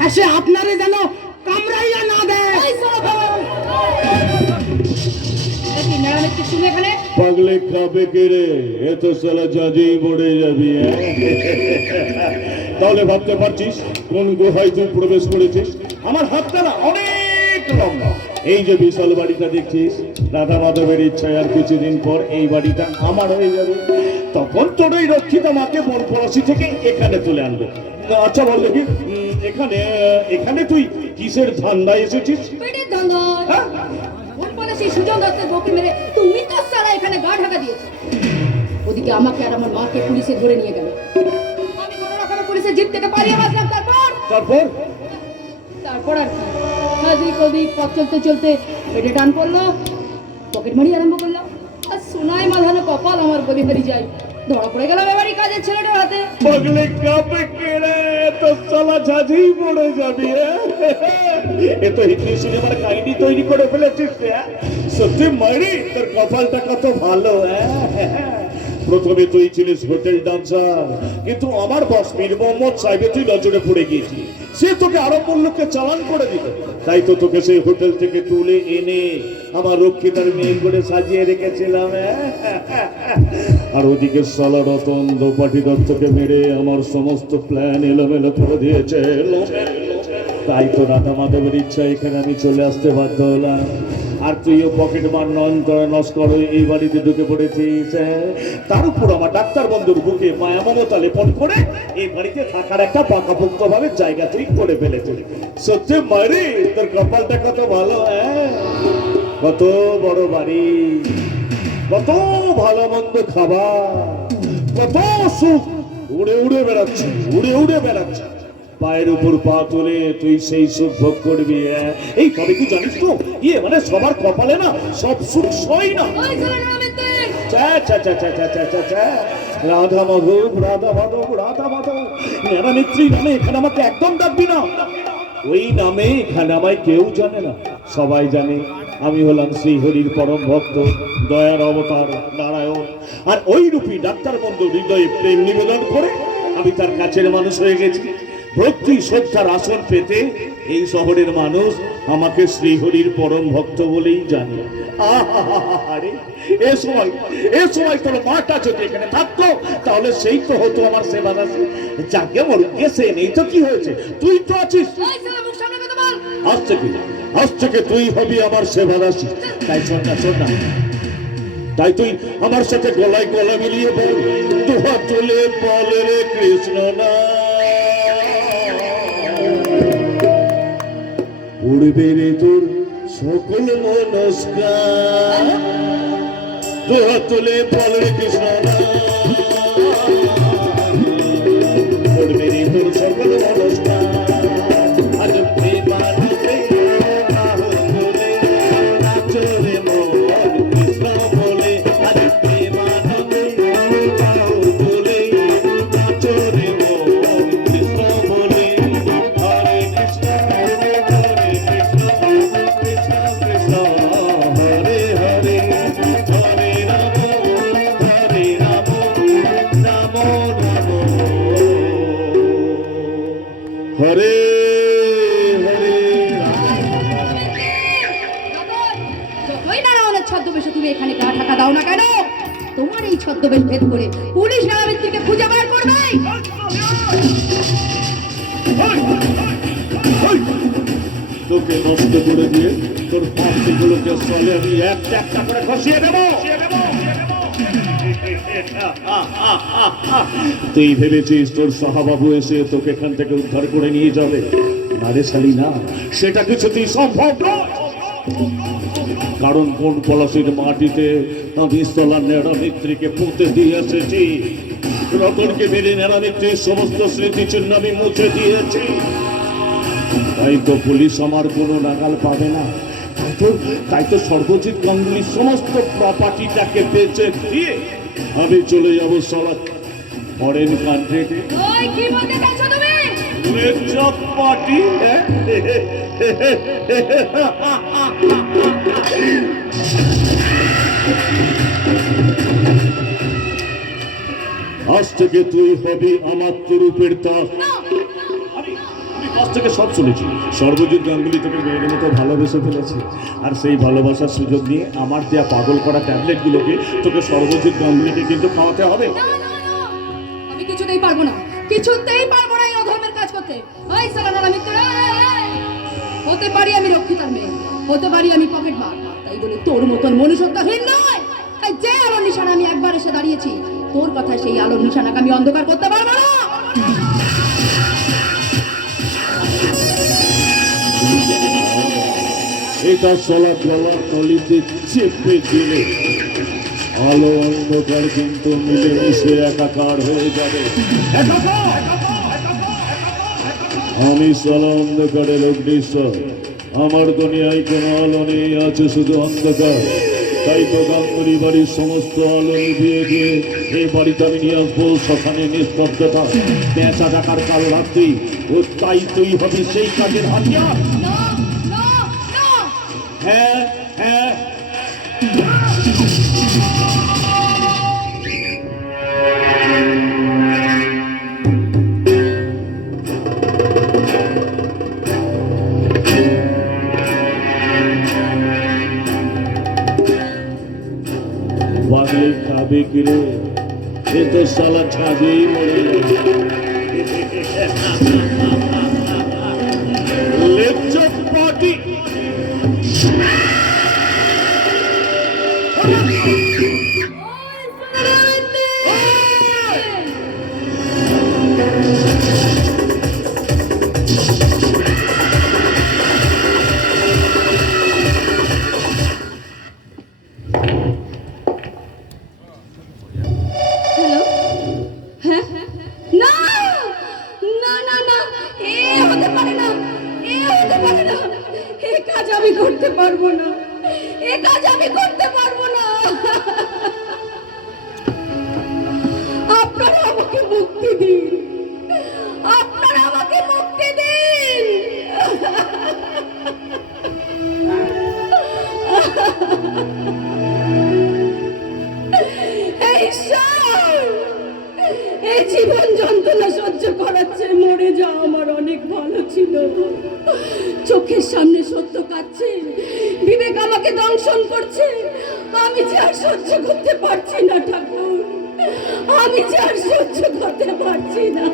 হাসে আপনারে যেন কামড়াইয়া না দেয়। এই সারা বাবা, এই মেরামত কি তুমি এখানে? পাগলে খাবে কে রে? এ তো সালা ছাঁচেই মরে যাবি। তাহলে ভাবতে পারছিস কোন গুহায় তুই প্রবেশ করেছিস? আমার হাতটা না অনেক লম্বা। এই যে বিশাল বাড়িটা দেখছিস, রাধা মাধবের ইচ্ছায় আর কিছুদিন পর এই বাড়িটা আমার হয়ে যাবে। তখন তোর ওই রক্ষিতা মাকে বনপলাশি থেকে এখানে তুলে আনবে। আচ্ছা বল দেখি, এখানে তুই কিসের ধান্দায় এসেছিস? পেটের ধান্দা। হ্যাঁ? ওর বলে সেই সুজন দত্তের বউকে মেরে তুমি তো সারা এখানে গা ঢাকা দিয়েছো। ওদিকে আমাকে আর আমার মাকে পুলিশে ধরে নিয়ে গেল। আমি কোনো রকমে পুলিশের জিপ থেকে পালিয়ে বাঁচলাম। তারপর আর কি, হাজিক ওদিক পথ চলতে পেটে টান পড়লো, পকেট মারি আরম্ভ করলাম। আর সোনায় মাধানো কপাল আমার বলি বেরি যায়, ধরা পড়ে গেলাম এবারই কাজের ছেলেটার হাতে। পাগলে কাপে কেড়ে তো সালা ঝাঁঝেই পড়ে যাবি। এ তো হিন্দি সিনেমার কাহিনী তৈরি করে ফেলেছিস। সত্যি মারি, তোর কপালটা কত ভালো। প্রথমে তুই ছিলিস হোটেল ডান্সার, কিন্তু আমার বস মীর মোহাম্মদ সাহেবের তুই নজরে পড়ে গিয়েছিস। সে তোকে আরব মূল্যকে চালান করে দিত, তাই তো তোকে সেই হোটেল থেকে তুলে এনে আমার রক্ষিতার মেয়ে করে সাজিয়ে রেখেছিলাম। আর ওদিকে সালা রতন দোপাটি দত্তকে মেরে আমার সমস্ত প্ল্যান এলোমেলো করে দিয়েছে। তাই তো রাধা মাধবের ইচ্ছা এখানে আমি চলে আসতে বাধ্য হলাম। আর তুইও পকেট মার নস্কর এই বাড়িতে ঢুকে পড়েছিস। তার উপর আমার ডাক্তার বন্ধুর বুকে মায়া মমতা লেপন করে এই বাড়িতে থাকার একটা পাকাপোক্ত ভাবে জায়গা তুই করে ফেলেছিস। সত্যি মারি, তোর কপালটা কত ভালো। কত বড় বাড়ি, কত ভালো মন্দ খাবার, কত সুখ। উড়ে বেড়াচ্ছে পায়ের উপর পা তুলে তুই সেই সুখ ভোগ করবি। এই তবে তুই জানিস তো, মানে সবার কপালে না সব সুখ সই না। রাধা মাধব নেত্রী নামে এখানে আমাকে একদম ডাকবি না। ওই নামে এখানে আমায় কেউ জানে না, সবাই জানে আমি হলাম শ্রীহরির পরম ভক্ত, দয়ার অবতার নারায়ণ। আর ওই রূপী ডাক্তার বন্ধু হৃদয়ে প্রেম নিবেদন করে আমি তার কাছের মানুষ হয়ে গেছি। ভক্তি শ্রদ্ধার আসন পেতে এই শহরের মানুষ আমাকে শ্রীহরির পরম ভক্ত বলেই জানে। আরে এ সময় তোর মাটা যদি এখানে থাকতো তাহলে সেই তো হতো আমার সেবা দাসী। যাকে মরুক সে নেই তো কি হয়েছে, তুই তো আছিস। আজ থেকে তুই হবি আমার সেবা দাসী। তাই শোন না, তাই তুই আমার সাথে গলায় গলা মিলিয়ে বল, দুহাত তুলে বল রে কৃষ্ণ না। উড়বে রে তোর সকল মনস্কার, দুহাত তুলে বল রে কৃষ্ণ না। উড়বে রে তোর সকল মনস্কার, আজ প্রেমানন্দে আহত বলে নাচো রে মন কৃষ্ণ বলে। আজ প্রেমানন্দে আহত বলে নাচো রে মন কৃষ্ণ বলে। হরে কৃষ্ণ কৃষ্ণ হরে হরে, হরে রাম টাকা দাও না কেন? তোমার এই ছদ্মবেশ ভেদ করে পুলিশ নারামিত্রকে খুঁজে বার করবে। তোকে নষ্ট করে দিয়ে তোর পাখিগুলোকে চলে আমি একটা একটা করে খসিয়ে দেবো। তুই ভেবেছিস তোর সাহাবাবু এসে তোকে এখান থেকে উদ্ধার করে নিয়ে যাবে? না রে শালি, না, সেটা কিছুতেই সম্ভব নয়। কারণ কোন পলাশির মাটিতে আমি স্থলার নেড়ামিত্রীকে পুঁতে দিয়ে এসেছি। রতনকে মেরে নেড়ামিত্রীর সমস্ত স্মৃতিচিহ্ন আমি মুছে দিয়েছি। তাই তো পুলিশ আমার কোনো নাগাল পাবে না। তাই তো সর্বজিৎ গাঙ্গুলির সমস্ত প্রপার্টিটাকে বেচে দিয়ে আমি চলে যাবো সলাৎ ফরেন কান্ট্রিতে। ওই কি বলতে চাইছো তুমি? পার্টি আজ থেকে তুই হবি আমার তুরুপের দাস। আমি আজ থেকে সব শুনেছি। সর্বজিৎ গাঙ্গুলি তোকে মেয়ের মতো ভালোবেসে ফেলেছে, আর সেই ভালোবাসার সুযোগ নিয়ে আমার দেওয়া পাগল করা ট্যাবলেটগুলোকে তোকে সর্বজিৎ গাঙ্গুলিকে কিন্তু খাওয়াতে হবে। আমি কিছুতেই পারবো না, কিছুতেই পারবো না এই অধর্মের কাজ করতে। ওই সালানা আমি তোরা হতে পারি আমি রক্ষিতার মেয়ে, হতে পারি আমি পকেট মার, তাই বলে তোর মতন মনুষ্যত্বহীন নয়। তাই যে আলোর নিশানা আমি একবার এসে দাঁড়িয়েছি, তোর কথায় সেই আলোর নিশানাকে আমি অন্ধকার করতে পারবো না। এটা চলা গলার তলিতে চেপে দিলে আলো অন্ধকার কিন্তু মিলেমিশে একাকার হয়ে যাবে। আমি চলা অন্ধকারের অগ্নিশ্বর, আমার দুনিয়ায় কোনো আলো নেই, আছে শুধু অন্ধকার। তাই তো গাঙ্গুলি বাড়ির সমস্ত আলো নিভিয়ে দিয়ে এই বাড়িতে আমি নিয়ে আসবো শ্মশানে নিস্তব্ধতা, পেঁচা ডাকার কাল রাত্রি। ও তাই তুই হবি সেই কাজের হাতিয়ার। হ্যাঁ হ্যাঁ, বাগলে খাবে কিরে, এ তো শালা ছাজেই মরে লেপচপ পার্টি। হ্যালো, হ্যাঁ, না না না না, এ হতে পারে না, এ হতে পারে না, এ কাজ আমি করতে পারবো না, এ কাজ আমি করতে পারবো না। আপনারা আমাকে মুক্তি দিন, আপনারা আমাকে মুক্তি দিন। এই জীবন যন্ত্রণা সহ্য করার চেয়ে মরে যাওয়া আমার অনেক ভালো ছিল। চোখের সামনে সত্য কাটছে, বিবেক আমাকে দংশন করছে। আমি যে আর সহ্য করতে পারছি না ঠাকুর, আমি যে আর সহ্য করতে পারছি না।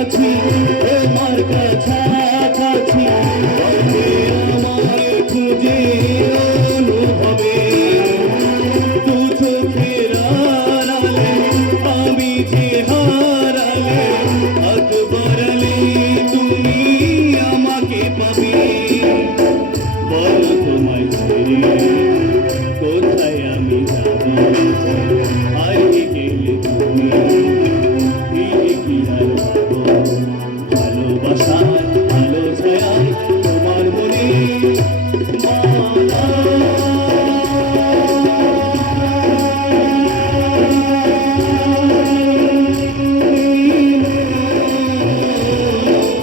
আছি তোমার কাছাকাছি, তবে আমায় খুঁজে অনুভবে দু চোখের আড়ালে আমি যে হারালে, হাত বাড়ালে তুমি আমাকে পাবে। বলো তোমায় ছেড়ে কোথায় আমি যাব, হারিয়ে গেলে তুমি ফিরে কি আর পাবো? ভালোবাসার ভালো ছায়ায় তোমার মনে মালা।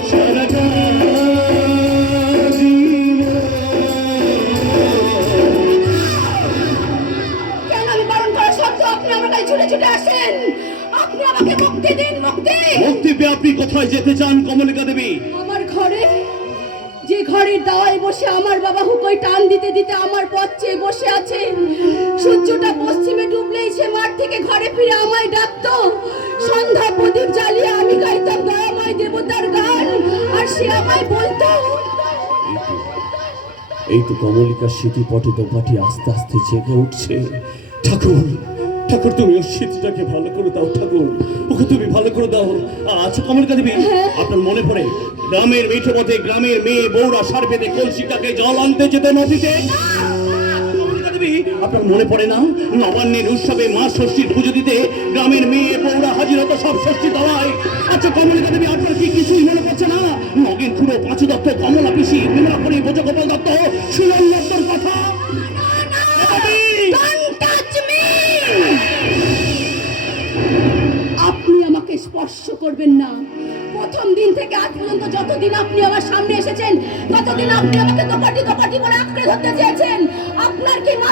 সারাটা কেন আমি বারণ করা সত্ত্বেও আপনি আমার কাছে ছুটে ছুটে আসেন? আপনি আমাকে মুক্তি দিন, মুক্তি। মুক্তি পেয়ে আপনি কোথায় যেতে চান কমলিকা দেবী? আমার ঘরে, যে ঘরের দাওয়ায় বসে আমার বাবা হুকোই টান দিতে দিতে আমার পথ চেয়ে বসে আছে। সূর্যটা পশ্চিমে ডুবলেই সে মাঠ থেকে ঘরে ফিরে আমায় ডাকতো। সন্ধ্যা প্রদীপ জ্বালিয়ে আমি গাইতাম দয়াময় দেবতার গান, আর সে আমায় বলতো, এই তো কমলিকার স্মৃতিপটে দোপাটি আস্তে আস্তে জেগে উঠছে। ঠাকুর, ঠাকুর তুমি ওর স্মৃতিটাকে ভালো করে দাও ঠাকুর, ওকে তুমি ভালো করে দাও। আচ্ছা কমলিকা দেবী, আপনার মনে পড়ে গ্রামের মেঠো পথে গ্রামের মেয়ে বউরা সার পেতে কলসিটাকে জল আনতে যেত নদীতে? কমলিকা দেবী, আপনার মনে পড়ে না নবান্নের উৎসবে মা ষষ্ঠীর পুজো দিতে গ্রামের মেয়ে বউরা হাজির হতো সব ষষ্ঠী দাওয়ায়? আচ্ছা কমলিকা দেবী, আপনার কি কিছুই মনে পড়ছে না? নগেন খুঁড়ো, পাঁচু দত্ত, কমলা পিসি, বিমলাপুরী, বোজগোপাল দত্ত, সুমন দত্তর কথা? Don't touch me! আপনি আমাকে স্পর্শ করবেন না। প্রথম দিন থেকে আজ পর্যন্ত যতদিন আপনি আমার সামনে এসেছেন, ততদিন আপনি আমাকে দোপাটি দোপাটি বলে আঁকড়ে ধরতে চেয়েছেন। আপনার কি মাথা